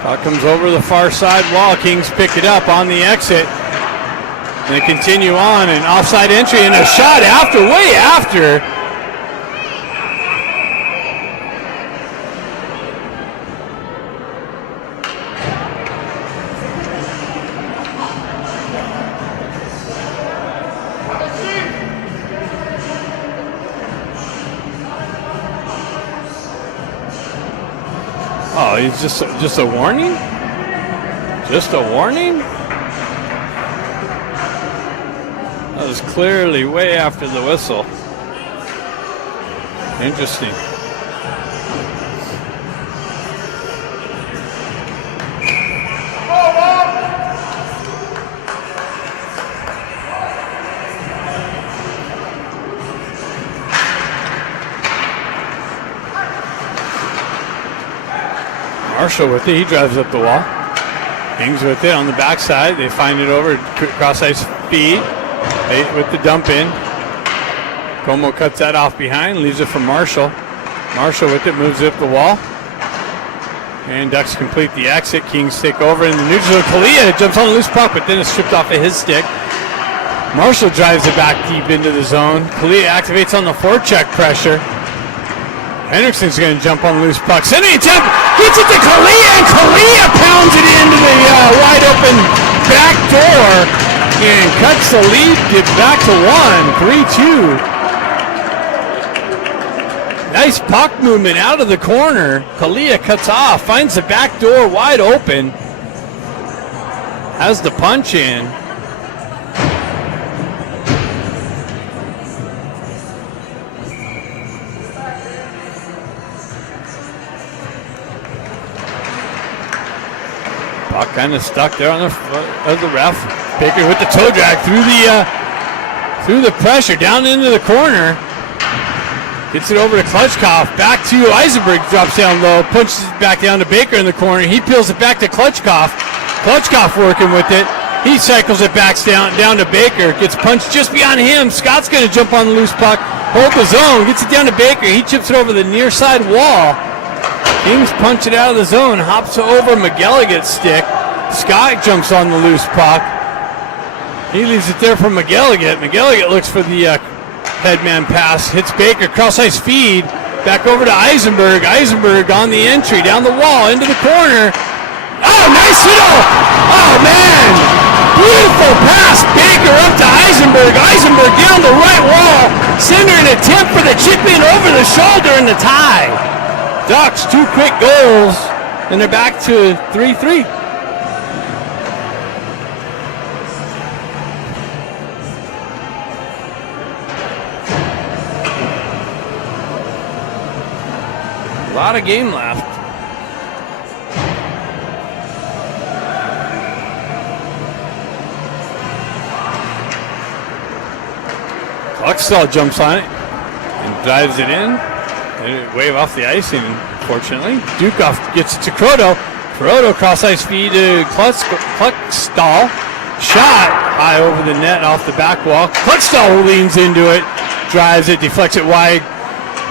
Puck comes over the far side wall. Kings pick it up on the exit. And they continue on, an offside entry and a shot after, way after. Oh, he's just a warning? Just a warning? That was clearly way after the whistle. Interesting. Marshall with it, he drives up the wall. Kings with it on the backside. They find it over cross ice feed with the dump in. Como cuts that off behind, leaves it for Marshall. Marshall with it, moves it up the wall. And Ducks complete the exit. Kings take over in the neutral. Kalia jumps on a loose puck, but then it's stripped off of his stick. Marshall drives it back deep into the zone. Kalia activates on the forecheck pressure. Henriksen's going to jump on the loose puck. Sending attempt, gets it to Kalia, and Kalia pounds it into the wide open back door and cuts the lead, get back to 1, 3-2. Nice puck movement out of the corner. Kalia cuts off, finds the back door wide open. Has the punch in. Puck kind of stuck there on the foot of the ref. Baker with the toe drag through the pressure down into the corner. Gets it over to Klutchkov. Back to Eisenberg. Drops down low. Punches it back down to Baker in the corner. He peels it back to Klutchkov. Klutchkov working with it. He cycles it back down to Baker. Gets punched just beyond him. Scott's going to jump on the loose puck. Hold the zone. Gets it down to Baker. He chips it over the near side wall. Kings punch it out of the zone. Hops over McGilligan's stick. Scott jumps on the loose puck. He leaves it there for McGilligan. McGilligan looks for the headman pass. Hits Baker. Cross ice feed. Back over to Eisenberg. Eisenberg on the entry. Down the wall. Into the corner. Oh, nice hit. Oh, man. Beautiful pass. Baker up to Eisenberg. Eisenberg down the right wall. Center an attempt for the chip in over the shoulder and the tie. Ducks, 2 quick goals, and they're back to 3-3. A lot of game left. Kluckstall jumps on it and drives it in. Wave off the icing, unfortunately. Dukoff gets it to Krodo. Krodo cross ice feed to Kluckstall. Shot high over the net off the back wall. Kluckstall leans into it, drives it, deflects it wide.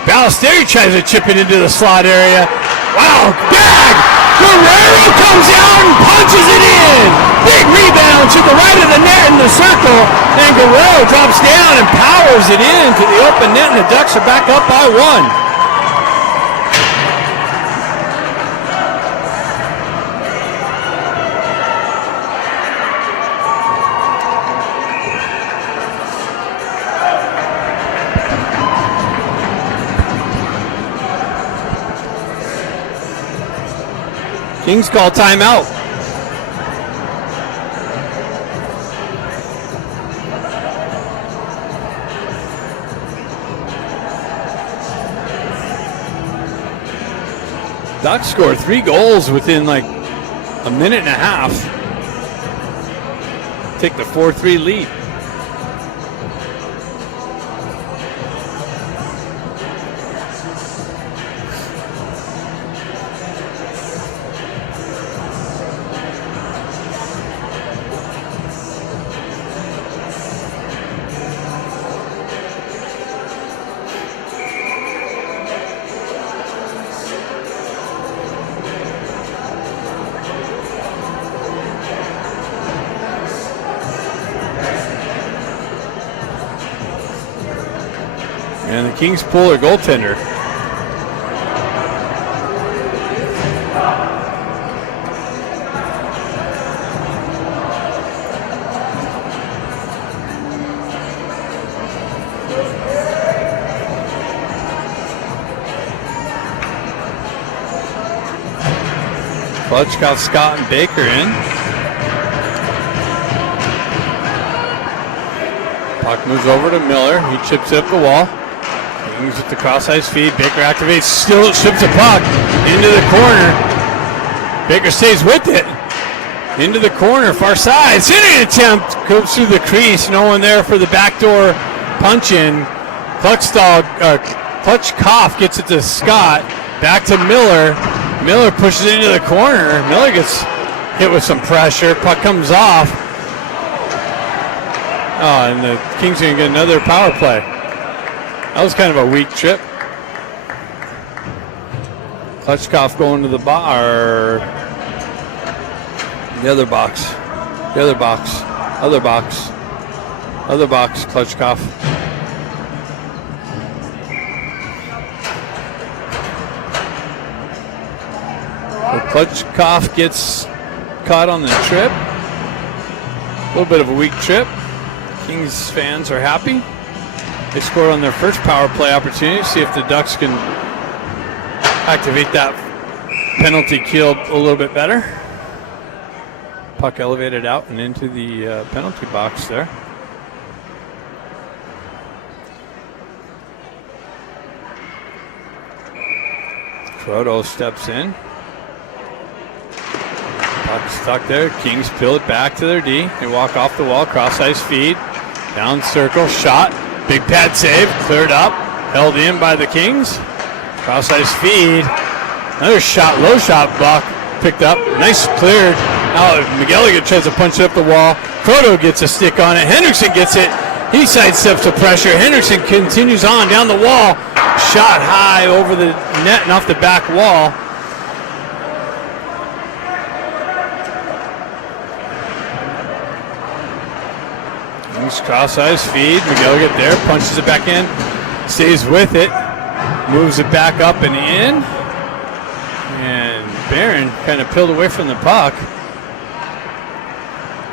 Ballesteri tries to chip it into the slot area. Wow, bag! Guerrero comes out and punches it in! Big rebound to the right of the net in the circle, and Guerrero drops down and powers it in to the open net, and the Ducks are back up by 1. Kings call timeout. Ducks scored 3 goals within like a minute and a half. Take the 4-3 lead. And the Kings pull their goaltender. Clutch got Scott and Baker in. Puck moves over to Miller. He chips it up the wall. Kings with the cross-ice feed. Baker activates, still ships the puck into the corner. Baker stays with it. Into the corner, far side. Centering attempt goes through the crease. No one there for the backdoor punch in. Klutchkov gets it to Scott. Back to Miller. Miller pushes it into the corner. Miller gets hit with some pressure. Puck comes off. Oh, and the Kings are going to get another power play. That was kind of a weak trip. Klutchkov going to the bar. The other box. The other box. Other box. Other box, Klutchkov. So Klutchkov gets caught on the trip. A little bit of a weak trip. Kings fans are happy. They scored on their first power play opportunity. See if the Ducks can activate that penalty kill a little bit better. Puck elevated out and into the penalty box there. Croto steps in. Puck stuck there. Kings peel it back to their D. They walk off the wall, cross ice feed. Down circle, shot. Big pad save, cleared up. Held in by the Kings. Cross ice feed. Another shot, low shot, Buck picked up. Nice cleared. Now McGilligan tries to punch it up the wall. Croto gets a stick on it. Hendrickson gets it. He sidesteps the pressure. Hendrickson continues on down the wall. Shot high over the net and off the back wall. Kings cross ice feed. McGilligan there, punches it back in. Stays with it. Moves it back up and in. And Barron kind of peeled away from the puck.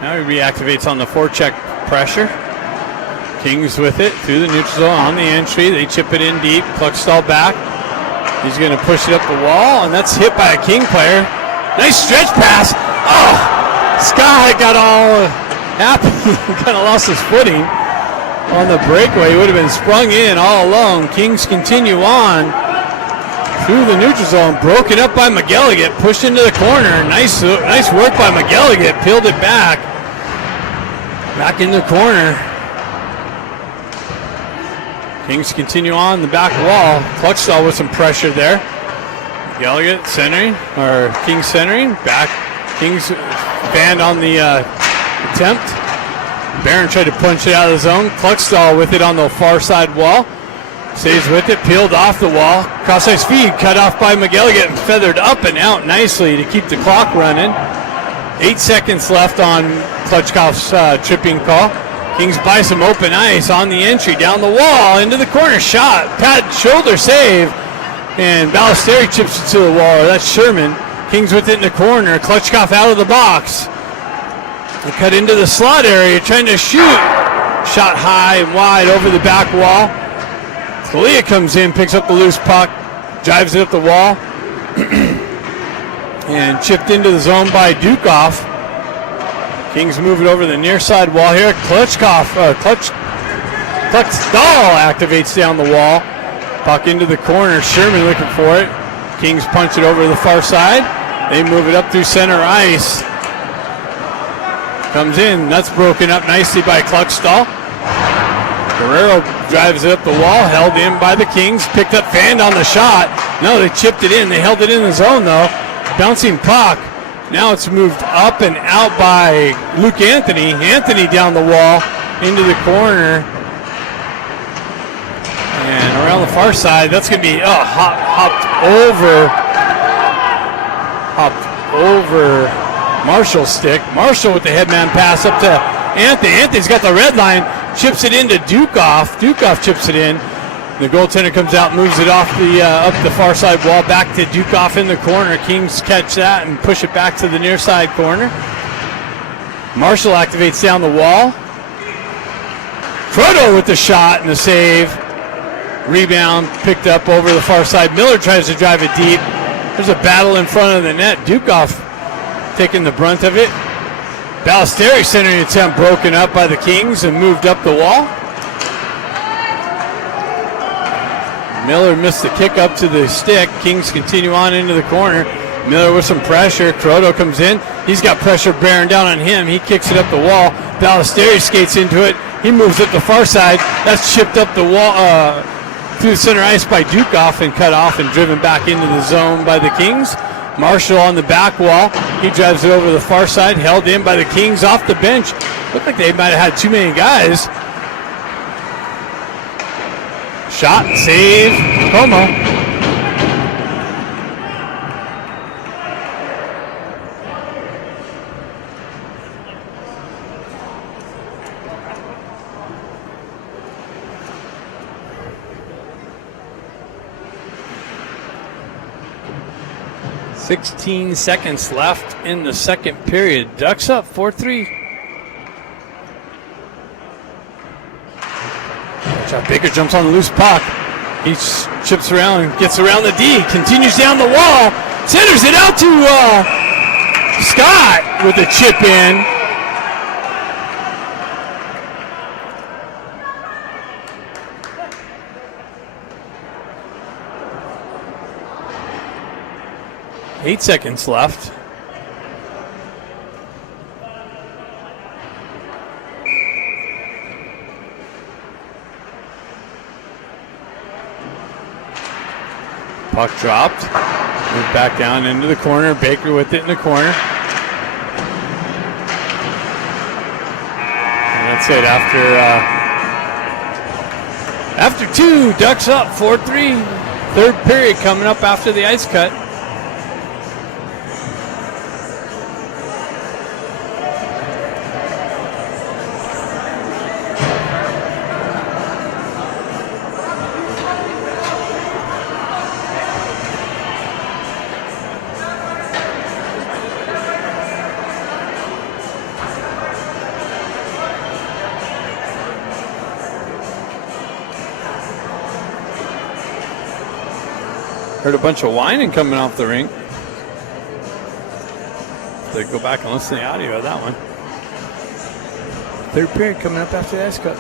Now he reactivates on the forecheck pressure. Kings with it through the neutral zone on the entry. They chip it in deep. Kluckstall back. He's going to push it up the wall, and that's hit by a King player. Nice stretch pass. Oh, Scott got all happy. Kind of lost his footing on the breakaway. He would have been sprung in all alone. Kings continue on through the neutral zone. Broken up by McGilligan. Pushed into the corner. Nice work by McGilligan. Peeled it back. Back in the corner. Kings continue on the back wall. Kluckstall with some pressure there. McGilligan centering, or Kings centering. Back. Kings banned on the attempt. Barron tried to punch it out of the zone. Kluckstall with it on the far side wall. Stays with it, peeled off the wall. Cross ice feed, cut off by McGilligan, and feathered up and out nicely to keep the clock running. 8 seconds left on Klutchkov's tripping call. Kings buy some open ice on the entry, down the wall, into the corner, shot, pad, shoulder save, and Ballesteri chips it to the wall. That's Sherman. Kings with it in the corner. Klutchkov out of the box. They cut into the slot area, trying to shoot. Shot high and wide over the back wall. Kalia comes in, picks up the loose puck, drives it up the wall, and chipped into the zone by Dukoff. Kings move it over the near side wall here. Kluckstall activates down the wall. Puck into the corner. Sherman looking for it. Kings punch it over to the far side. They move it up through center ice. Comes in. That's broken up nicely by Kluckstall. Guerrero drives it up the wall. Held in by the Kings. Picked up Fand on the shot. No, they chipped it in. They held it in the zone though. Bouncing puck. Now it's moved up and out by Luke Anthony. Anthony down the wall into the corner. And around the far side, that's going to be hopped over Marshall's stick. Marshall with the headman pass up to Anthony. Anthony's got the red line, chips it into Dukoff. Dukoff chips it in. The goaltender comes out, moves it off the up the far side wall, back to Dukoff in the corner. Kings catch that and push it back to the near side corner. Marshall activates down the wall. Croto with the shot and the save. Rebound picked up over the far side. Miller tries to drive it deep. There's a battle in front of the net. Dukoff taking the brunt of it. Ballesteri centering attempt broken up by the Kings and moved up the wall. Miller missed the kick up to the stick. Kings continue on into the corner. Miller with some pressure. Croto comes in. He's got pressure bearing down on him. He kicks it up the wall. Ballesteri skates into it. He moves up the far side. That's chipped up the wall through the center ice by Dukoff and cut off and driven back into the zone by the Kings. Marshall on the back wall. He drives it over the far side. Held in by the Kings off the bench. Looked like they might have had too many guys. Shot, save, Como. 16 seconds left in the second period. Ducks up 4-3. Baker jumps on the loose puck. He chips around and gets around the D. Continues down the wall. Centers it out to Scott with a chip in. Eight seconds left. Puck dropped. Moved back down into the corner. Baker with it in the corner. And that's it. After two, Ducks up 4-3. Third period coming up after the ice cut. Heard a bunch of whining coming off the rink. So go back and listen to the audio of that one. Third period coming up after the ice cut.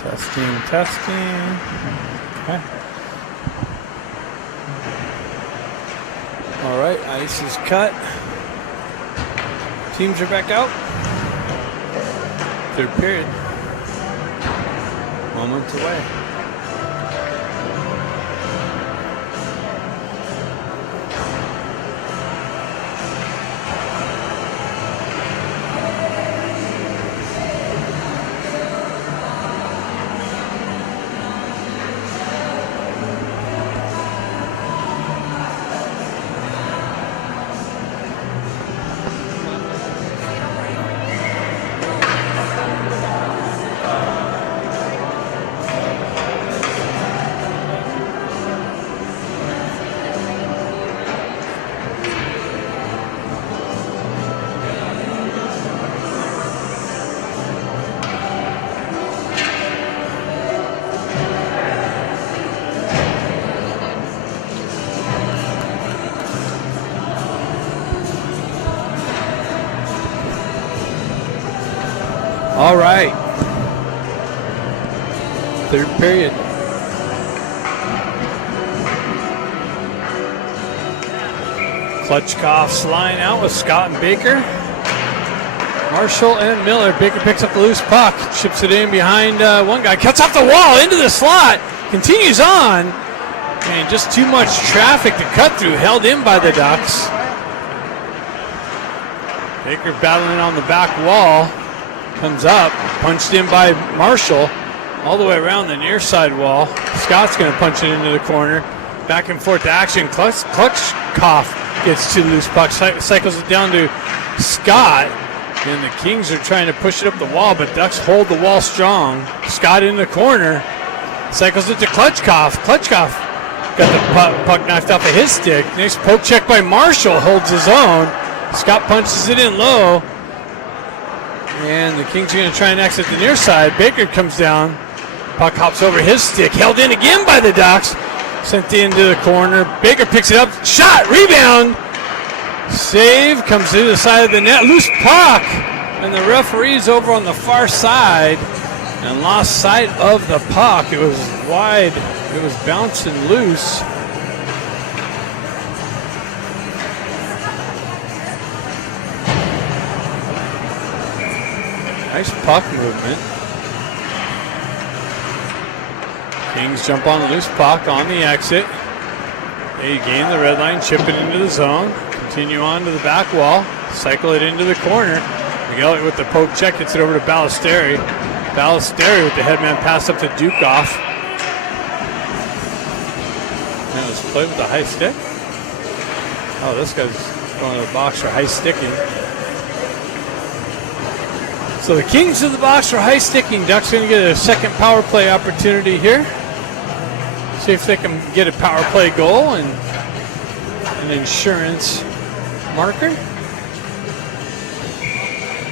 Testing. Okay. All right, ice is cut. Teams are back out. Third period. Moments away. All right. Third period. Klutchkoff's line out with Scott and Baker. Marshall and Miller. Baker picks up the loose puck, chips it in behind one guy, cuts off the wall into the slot, continues on, and just too much traffic to cut through, held in by the Ducks. Baker battling on the back wall. Comes up, punched in by Marshall, all the way around the near side wall. Scott's going to punch it into the corner. Back and forth action. Klutchkoff gets to the loose puck, cycles it down to Scott, and the Kings are trying to push it up the wall, but Ducks hold the wall strong. Scott in the corner, cycles it to Klutchkoff. Klutchkoff got the puck knifed off of his stick. Nice poke check by Marshall, holds his own. Scott punches it in low. And the Kings are going to try and exit the near side. Baker comes down. Puck hops over his stick. Held in again by the Ducks. Sent into the corner. Baker picks it up. Shot. Rebound. Save. Comes to the side of the net. Loose puck. And the referee's over on the far side. And lost sight of the puck. It was wide. It was bouncing loose. Nice puck movement. Kings jump on the loose puck on the exit. They gain the red line, chip it into the zone, continue on to the back wall, cycle it into the corner. Miguel with the poke check gets it over to Ballesteri. Ballesteri with the headman pass up to Dukoff. And it was played with the high stick. Oh, this guy's going to the box for high sticking. So the Kings of the box for high sticking. Ducks going to get a second power play opportunity here. See if they can get a power play goal and an insurance marker.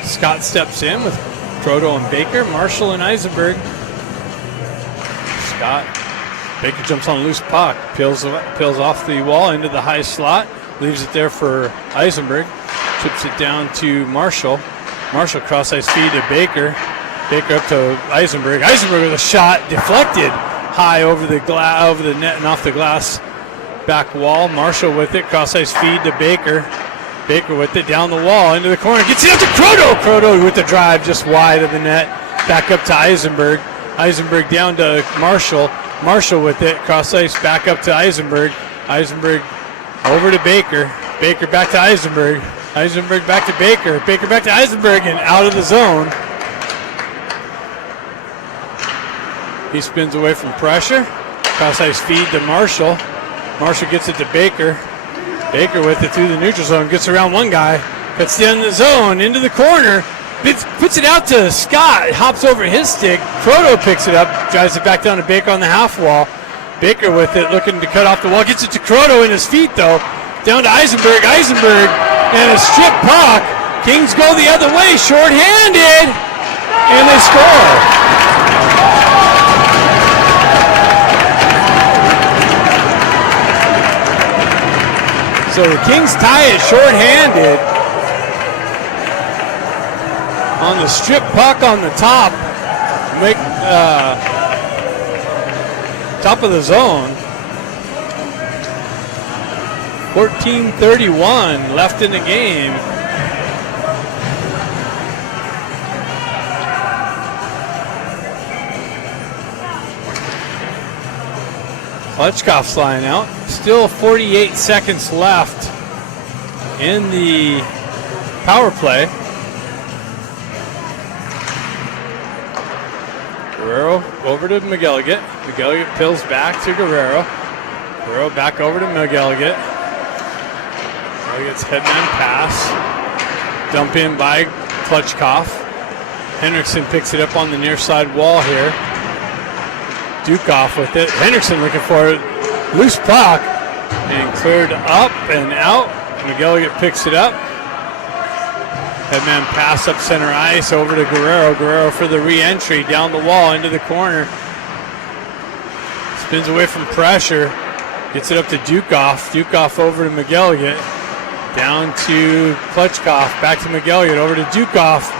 Scott steps in with Croto and Baker, Marshall and Eisenberg. Scott, Baker jumps on a loose puck, peels off the wall into the high slot, leaves it there for Eisenberg, chips it down to Marshall. Marshall cross-ice feed to Baker. Baker up to Eisenberg. Eisenberg with a shot deflected high over the net and off the glass back wall. Marshall with it. Cross-ice feed to Baker. Baker with it down the wall into the corner. Gets it up to Croto. Croto with the drive just wide of the net. Back up to Eisenberg. Eisenberg down to Marshall. Marshall with it. Cross-ice back up to Eisenberg. Eisenberg over to Baker. Baker back to Eisenberg. Eisenberg back to Baker. Baker back to Eisenberg and out of the zone. He spins away from pressure. Cross-ice feed to Marshall. Marshall gets it to Baker. Baker with it through the neutral zone. Gets around one guy. Cuts down the zone into the corner. Puts it out to Scott. Hops over his stick. Croto picks it up. Drives it back down to Baker on the half wall. Baker with it looking to cut off the wall. Gets it to Croto in his feet though. Down to Eisenberg. Eisenberg. And a strip puck. Kings go the other way, short-handed, and they score. So the Kings tie it short-handed on the strip puck on the top. make top of the zone. 14:31 left in the game. Klutchkoff's line out. Still 48 seconds left in the power play. Guerrero over to McElligott. McElligott pills back to Guerrero. Guerrero back over to McElligott. McElligott's headman pass. Dump in by Klutchkoff. Henriksen picks it up on the near side wall here. Dukoff with it. Henriksen looking for it. Loose puck. And cleared up and out. McElligott picks it up. Headman pass up center ice over to Guerrero. Guerrero for the re-entry down the wall into the corner. Spins away from pressure. Gets it up to Dukoff. Dukoff over to McElligott. Down to Klutchkoff. Back to McElligott. Over to Dukoff.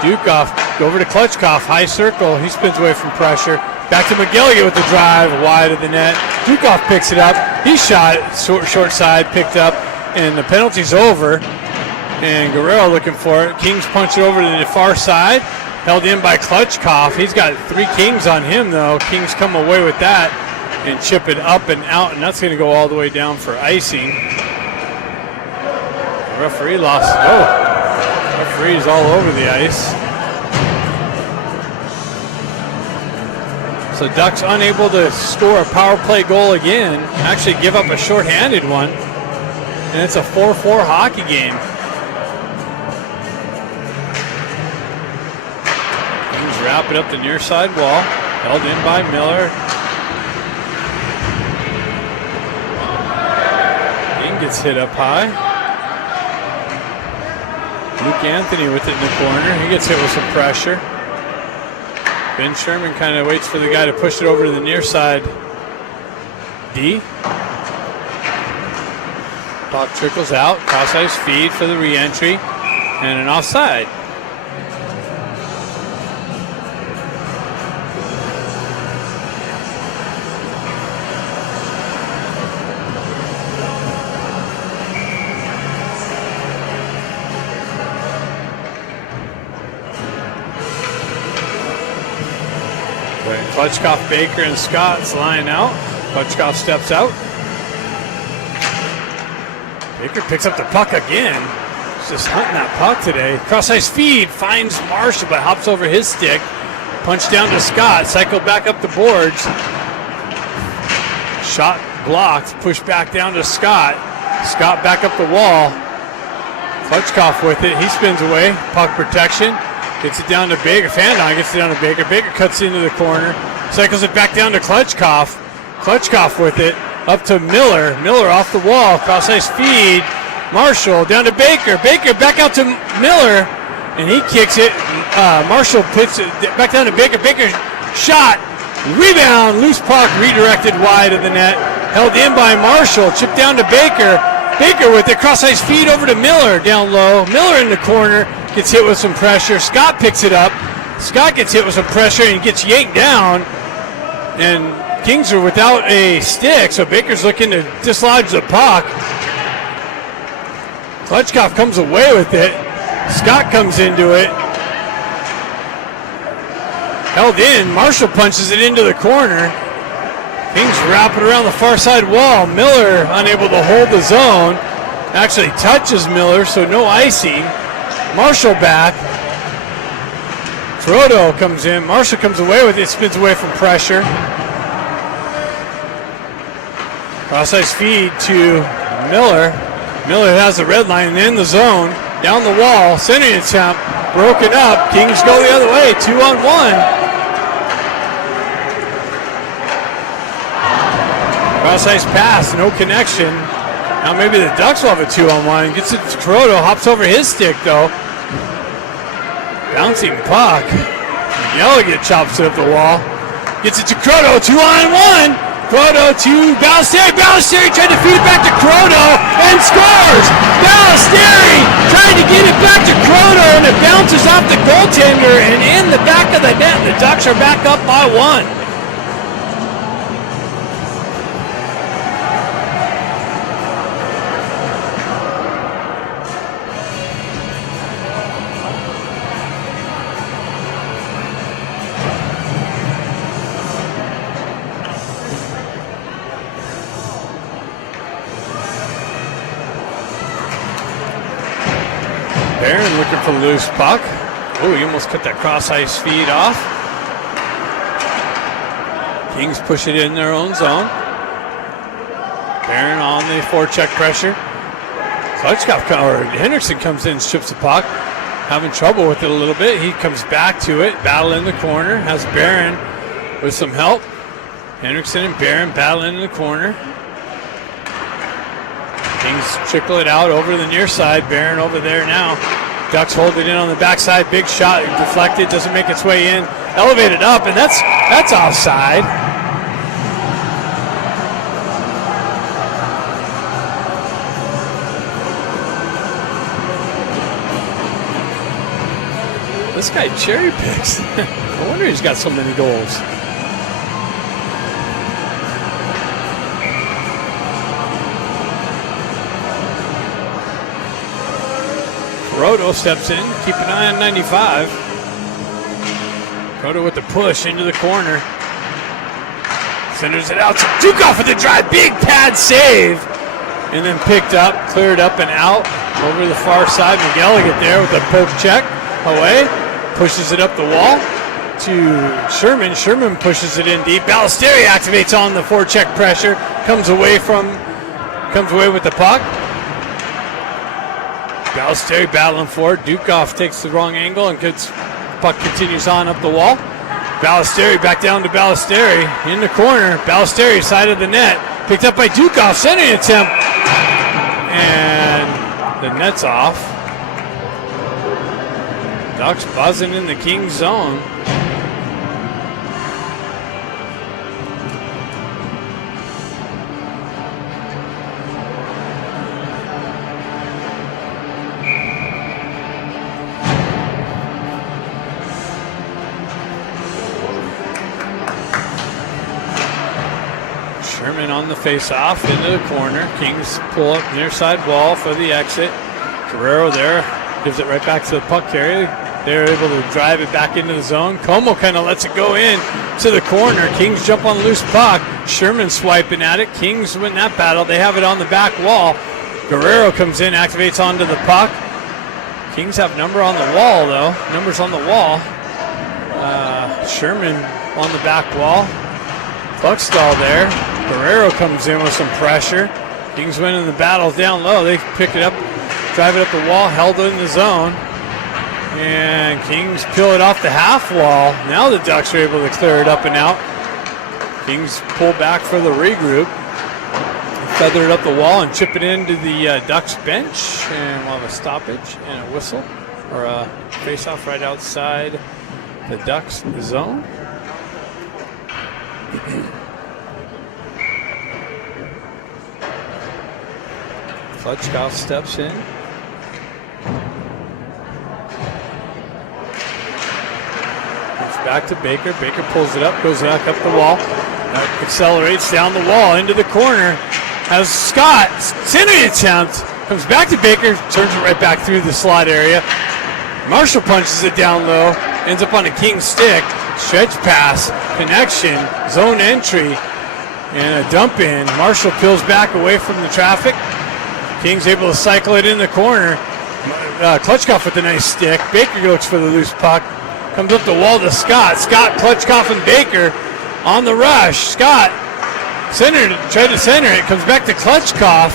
Dukoff over to Klutchkoff. High circle. He spins away from pressure. Back to McElligott with the drive. Wide of the net. Dukoff picks it up. He shot short side. Picked up. And the penalty's over. And Guerrero looking for it. Kings punch it over to the far side. Held in by Klutchkoff. He's got 3 Kings on him, though. Kings come away with that and chip it up and out, and that's going to go all the way down for icing. The referee lost. Oh, referee's all over the ice. So Ducks unable to score a power play goal again. Actually give up a shorthanded one. And it's a 4-4 hockey game. Kings wrap it up the near side wall. Held in by Miller. King gets hit up high. Luke Anthony with it in the corner. He gets hit with some pressure. Ben Sherman kind of waits for the guy to push it over to the near side. D. Puck trickles out. Cross ice feed for the re-entry. And an offside. Klutchkoff, Baker, and Scott's line out. Klutchkoff steps out. Baker picks up the puck again. He's just hunting that puck today. Cross-ice feed, finds Marshall, but hops over his stick. Punch down to Scott, cycle back up the boards. Shot blocked, push back down to Scott. Scott back up the wall. Klutchkoff with it, he spins away. Puck protection. Gets it down to Baker. Fandon gets it down to Baker. Baker cuts into the corner. Cycles it back down to Klutchkoff. Klutchkoff with it. Up to Miller. Miller off the wall. Cross ice feed. Marshall down to Baker. Baker back out to Miller. And he kicks it. Marshall puts it back down to Baker. Baker shot. Rebound. Loose puck redirected wide of the net. Held in by Marshall. Chipped down to Baker. Baker with it. Cross ice feed over to Miller down low. Miller in the corner. Gets hit with some pressure. Scott picks it up. Scott gets hit with some pressure and gets yanked down. And Kings are without a stick, so Baker's looking to dislodge the puck. Klutchkoff comes away with it. Scott comes into it. Held in. Marshall punches it into the corner. Kings wrap it around the far side wall. Miller unable to hold the zone. Actually touches Miller, so no icing. Marshall back. Trodo comes in. Marshall comes away with it. Spins away from pressure. Cross ice feed to Miller. Miller has the red line in the zone. Down the wall. Centering attempt. Broken up. Kings go the other way. 2-on-1. Cross ice pass. No connection. Now maybe the Ducks will have a 2-on-1. Gets it to Trodo. Hops over his stick though. Bouncing puck. Elliott chops it up the wall. Gets it to Croto. 2-on-1. Croto to Ballesteri. Ballesteri tried to feed it back to Croto and scores. Ballesteri trying to get it back to Croto and it bounces off the goaltender and in the back of of the net. The Ducks are back up by 1. Barron looking for the loose puck. Oh, he almost cut that cross-ice feed off. Kings push it in their own zone. Barron on the forecheck pressure. Henderson comes in, strips the puck. Having trouble with it a little bit. He comes back to it, battle in the corner. Has Barron with some help. Henderson and Barron battling in the corner. Kings trickle it out over the near side. Barron over there now. Ducks hold it in on the backside. Big shot deflected. Doesn't make its way in. Elevated up, and that's offside. This guy cherry picks. No wonder he's got so many goals. Roto steps in, keep an eye on 95. Roto with the push into the corner. Centers it out to Dukoff with the drive. Big pad save. And then picked up, cleared up and out. Over the far side, McGilligan there with a poke check. Away. Pushes it up the wall to Sherman. Sherman pushes it in deep. Ballesteri activates on the forecheck pressure. Comes away with the puck. Ballesteri battling for it. Dukoff takes the wrong angle and puck continues on up the wall. Ballesteri back down to Ballesteri in the corner. Ballesteri side of the net. Picked up by Dukoff. Centering attempt. And the net's off. Ducks buzzing in the Kings zone. Sherman on the face-off into the corner. Kings pull up near side wall for the exit. Guerrero there gives it right back to the puck carrier. They're able to drive it back into the zone. Como kind of lets it go in to the corner. Kings jump on loose puck. Sherman swiping at it. Kings win that battle. They have it on the back wall. Guerrero comes in, activates onto the puck. Kings have number on the wall, though. Numbers on the wall. Sherman on the back wall. Puck stall there. Guerrero comes in with some pressure. Kings winning the battle down low. They pick it up, drive it up the wall, held in the zone. And Kings peel it off the half wall. Now the Ducks are able to clear it up and out. Kings pull back for the regroup. Feather it up the wall and chip it into the Ducks bench. And we'll have a stoppage and a whistle, or a face-off right outside the Ducks zone. Klutchkov steps in. Back to Baker. Baker pulls it up, goes back up the wall. Accelerates down the wall into the corner. Has Scott, centering attempt, comes back to Baker, turns it right back through the slot area. Marshall punches it down low, ends up on a King stick. Stretch pass, connection, zone entry, and a dump in. Marshall peels back away from the traffic. King's able to cycle it in the corner. Klutchkov with a nice stick. Baker looks for the loose puck. Comes up the wall to Scott. Scott, Klutchkov, and Baker on the rush. Scott tried to center it. Comes back to Klutchkov,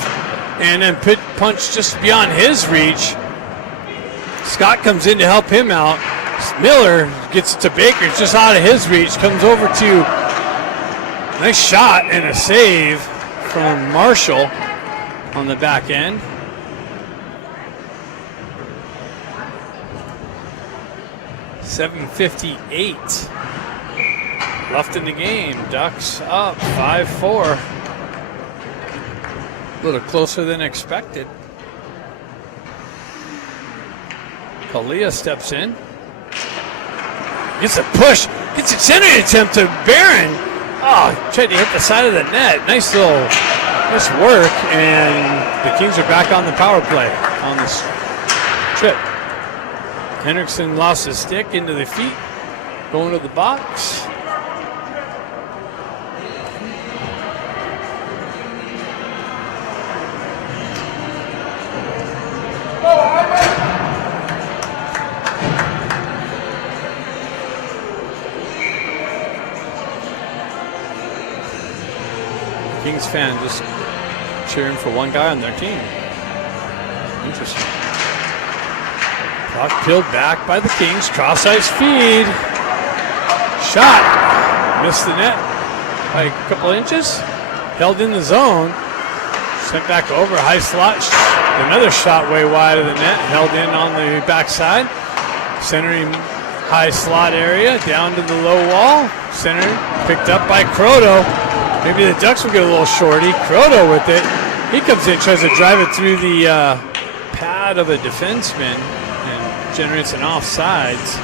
and then punch just beyond his reach. Scott comes in to help him out. Miller gets it to Baker. It's just out of his reach. Comes over to nice shot and a save from Marshall on the back end. .7:58 left in the game. Ducks up 5-4. A little closer than expected. Kalia steps in. Gets a push. Gets a centering attempt to Barron. Oh, tried to hit the side of the net. Nice work. And the Kings are back on the power play on this trip. Henriksen lost his stick into the feet. Going to the box. Kings fan just cheering for one guy on their team. Interesting. Puck peeled back by the Kings. Cross-ice feed. Shot. Missed the net by a couple inches. Held in the zone. Sent back over. High slot. Another shot way wide of the net. Held in on the backside. Centering high slot area. Down to the low wall. Center picked up by Croto. Maybe the Ducks will get a little shorty. Croto with it. He comes in, tries to drive it through the pad of a defenseman and generates an offsides.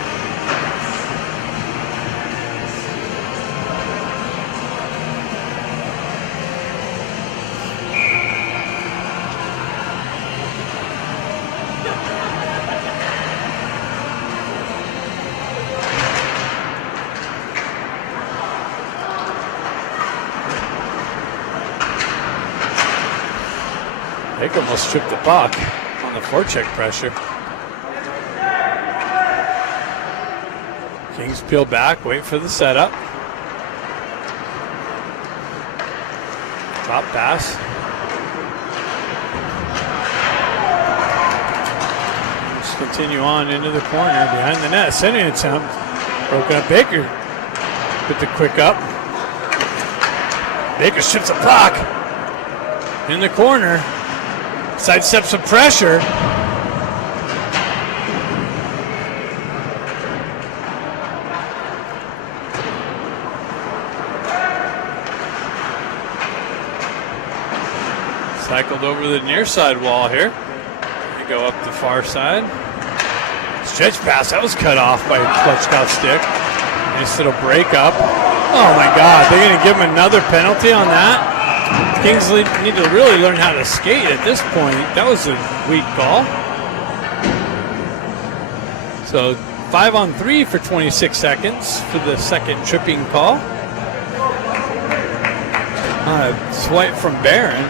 They almost tripped the puck on the forecheck pressure. Kings peel back, wait for the setup. Drop pass. Just continue on into the corner behind the net. Sending attempt. Broken up Baker with the quick up. Baker strips the puck in the corner. Sidesteps some pressure. Cycled over the near side wall here. They go up the far side. Stretch pass, that was cut off by Klutchkoff's stick. Nice little break up. Oh my God, they're gonna give him another penalty on that? Kings need to really learn how to skate at this point. That was a weak call. So 5-on-3 for 26 seconds for the second tripping call. Swipe from Barron.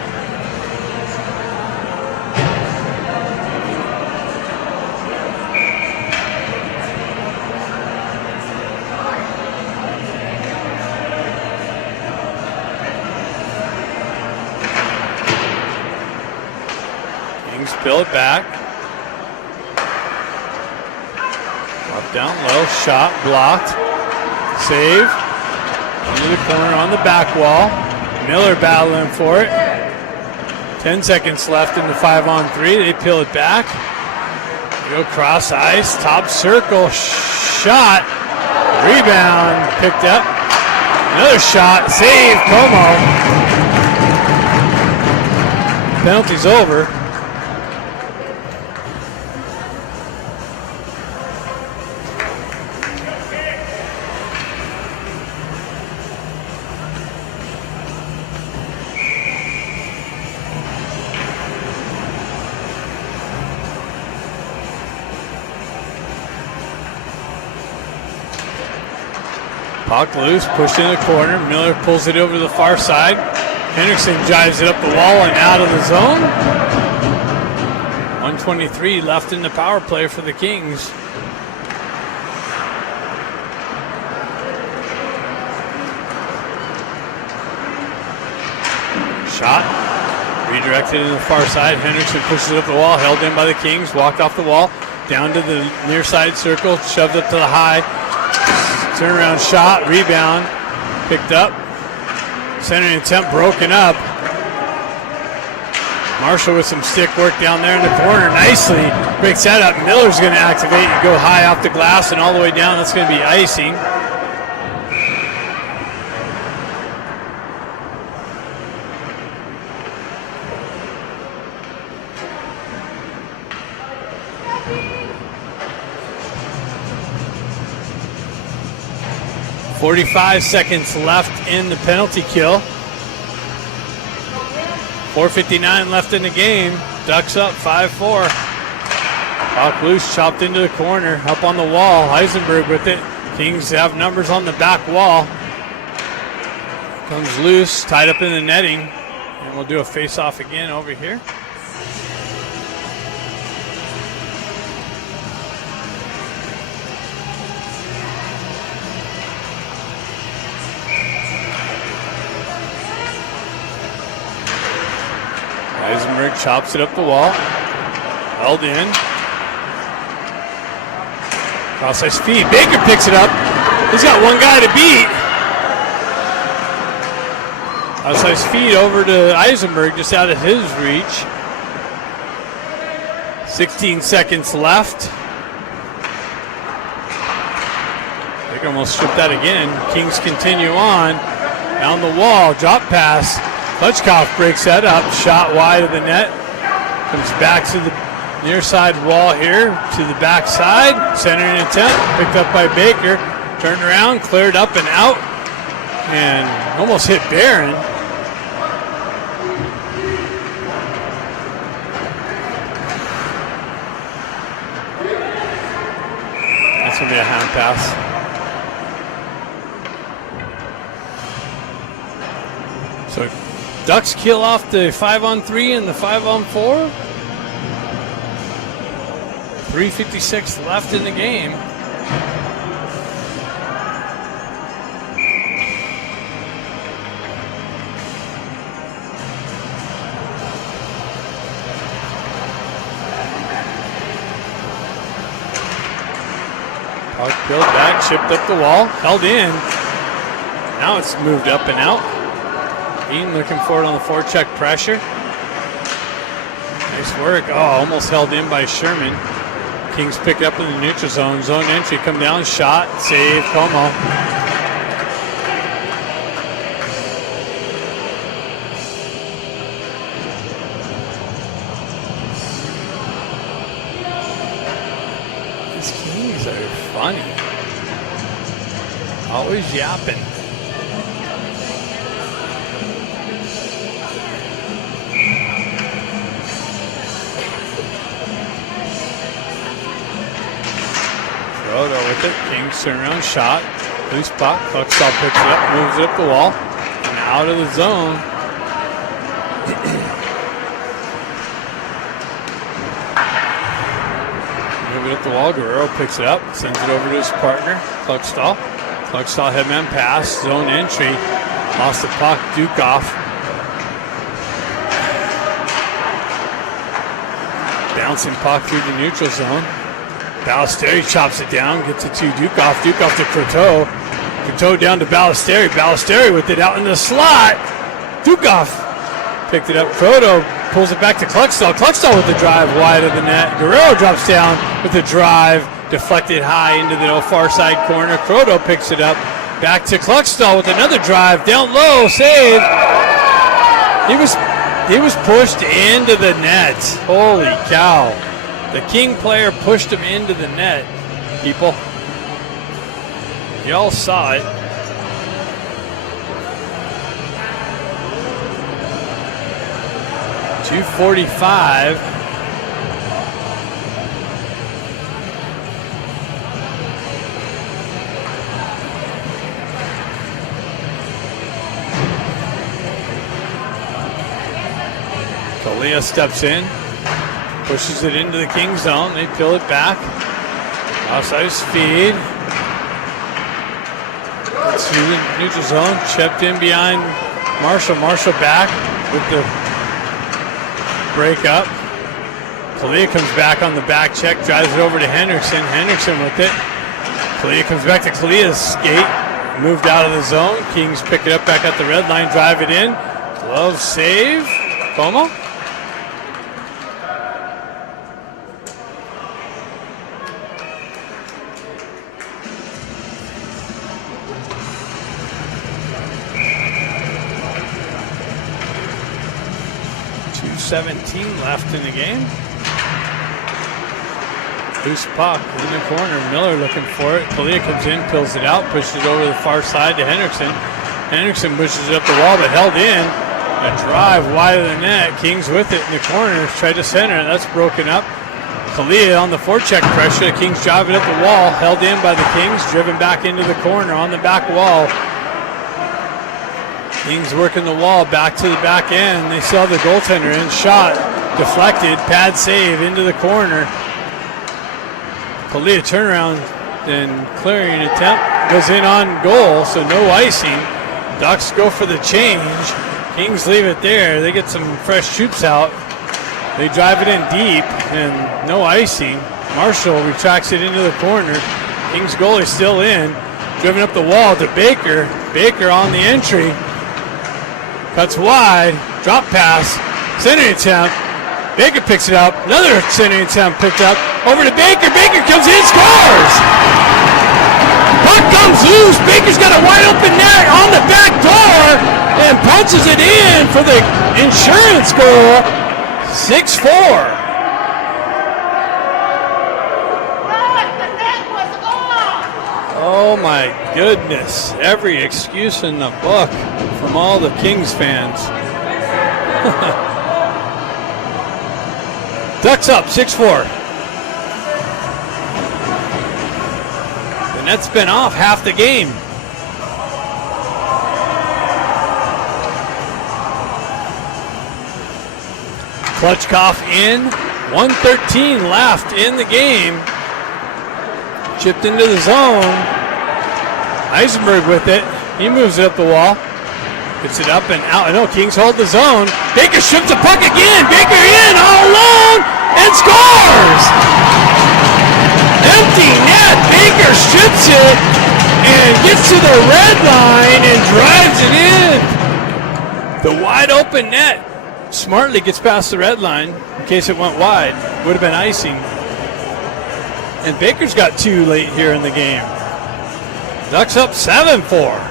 Spill it back. Up down low, shot, blocked. Save. Into the corner on the back wall. Miller battling for it. 10 seconds left in the 5-on-3. They peel it back. Go cross ice, top circle, shot. Rebound, picked up. Another shot, save, Como. Penalty's over. Puck loose, pushed in the corner. Miller pulls it over to the far side. Henriksen drives it up the wall and out of the zone. 1:23 left in the power play for the Kings. Shot. Redirected in the far side. Henriksen pushes it up the wall, held in by the Kings. Walked off the wall, down to the near side circle, shoved up to the high. Turnaround shot, rebound, picked up. Centering attempt broken up. Marshall with some stick work down there in the corner. Nicely breaks that up. Miller's going to activate and go high off the glass and all the way down. That's going to be icing. 45 seconds left in the penalty kill. 4:59 left in the game. Ducks up 5-4. Puck loose, chopped into the corner, up on the wall. Heisenberg with it. Kings have numbers on the back wall. Comes loose, tied up in the netting. And we'll do a face-off again over here. Eisenberg chops it up the wall. Held in. Cross-ice feed. Baker picks it up. He's got one guy to beat. Cross-ice feed over to Eisenberg, just out of his reach. 16 seconds left. Baker almost stripped that again. Kings continue on. Down the wall. Drop pass. Klutchkov breaks that up, shot wide of the net. Comes back to the near side wall here, to the back side. Centering attempt, picked up by Baker. Turned around, cleared up and out, and almost hit Barron. That's going to be a hand pass. So Ducks kill off the 5-on-3 and the 5-on-4. 3:56 left in the game. Puck peeled back, chipped up the wall, held in. Now it's moved up and out. Eaton looking for it on the forecheck pressure. Nice work. Oh, almost held in by Sherman. Kings pick up in the neutral zone. Zone entry, come down, shot, save, Como. These Kings are funny. Always yapping. Roto with it. Kings turn around, shot. Loose puck. Klutchkov picks it up, moves it up the wall, and out of the zone. Move it up the wall. Guerrero picks it up, sends it over to his partner, Klutchkov. Klutchkov headman pass, zone entry. Lost the puck, Dukoff. Bouncing puck through the neutral zone. Ballesteri chops it down, gets it to Dukoff. Dukoff to Croteau. Croteau down to Ballesteri. Ballesteri with it out in the slot. Dukoff picked it up. Croteau pulls it back to Klutchkov. Klutchkov with the drive wide of the net. Guerrero drops down with the drive, deflected high into the far side corner. Croteau picks it up. Back to Klutchkov with another drive. Down low, save. He was pushed into the net. Holy cow. The King player pushed him into the net, people. Y'all saw it. .245. Kalia steps in. Pushes it into the King zone. They peel it back. Outside speed. It's through the neutral zone. Chipped in behind Marshall. Marshall back with the break up. Kalia comes back on the back check. Drives it over to Henderson. Henderson with it. Kalia comes back to Kalia's skate. Moved out of the zone. Kings pick it up back at the red line. Drive it in. Glove save. Como. .217 left in the game. Loose puck in the corner. Miller looking for it. CAHA comes in, pills it out, pushes it over to the far side to Hendrickson. Hendrickson pushes it up the wall, but held in. A drive wide of the net. Kings with it in the corner. Try to center. That's broken up. CAHA on the forecheck pressure. The Kings drive it up the wall. Held in by the Kings. Driven back into the corner on the back wall. Kings working the wall back to the back end. They saw the goaltender in. Shot. Deflected. Pad save into the corner. CAHA turnaround and clearing attempt. Goes in on goal, so no icing. Ducks go for the change. Kings leave it there. They get some fresh troops out. They drive it in deep and no icing. Marshall retracts it into the corner. Kings goalie still in. Driven up the wall to Baker. Baker on the entry. Cuts wide. Drop pass. Centering attempt. Baker picks it up. Another centering attempt picked up. Over to Baker. Baker comes in, scores! Puck comes loose. Baker's got a wide open net on the back door and punches it in for the insurance goal. 6-4. Oh my goodness. Every excuse in the book from all the Kings fans. Ducks up 6-4. The net's been off half the game. Klutchkov in. 1:13 left in the game. Chipped into the zone. Eisenberg with it. He moves it up the wall. Gets it up and out. I know Kings hold the zone. Baker strips the puck again. Baker in all alone and scores! Empty net. Baker strips it and gets to the red line and drives it in. The wide open net. Smartly gets past the red line in case it went wide. Would have been icing. And Baker's got two late here in the game. Ducks up 7-4.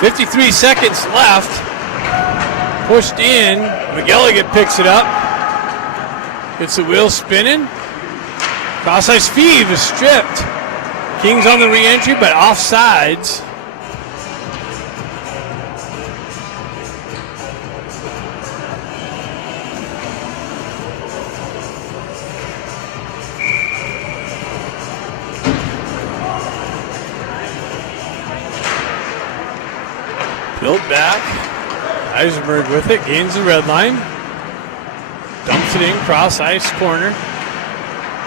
.53 seconds left. Pushed in. McGilligan picks it up. Gets the wheel spinning. Cross ice feed is stripped. Kings on the re-entry, but offsides. Built back. Eisenberg with it, gains the red line. Dumps it in, cross ice corner.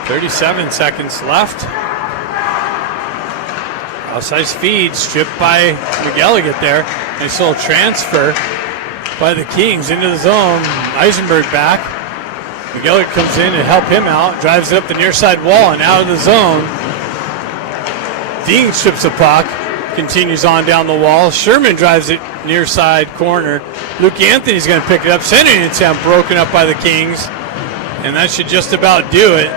37 seconds left. Cross ice feed, stripped by McGilligan there. Nice little transfer by the Kings into the zone. Eisenberg back. McGilligan comes in to help him out. Drives it up the near side wall and out of the zone. Dean strips the puck. Continues on down the wall. Sherman drives it near side corner. Luke Anthony's going to pick it up. Centering attempt broken up by the Kings. And that should just about do it.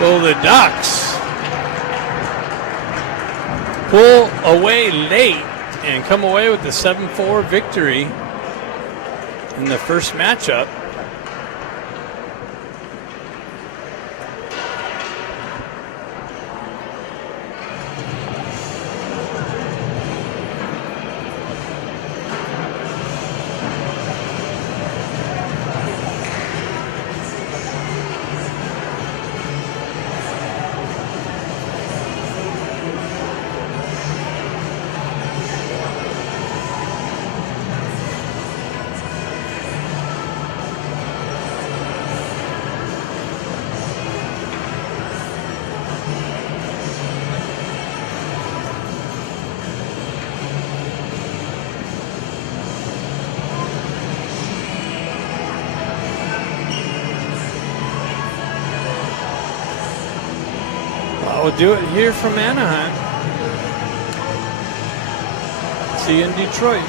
So the Ducks pull away late and come away with the 7-4 victory in the first matchup. We'll do it here from Anaheim. See you in Detroit.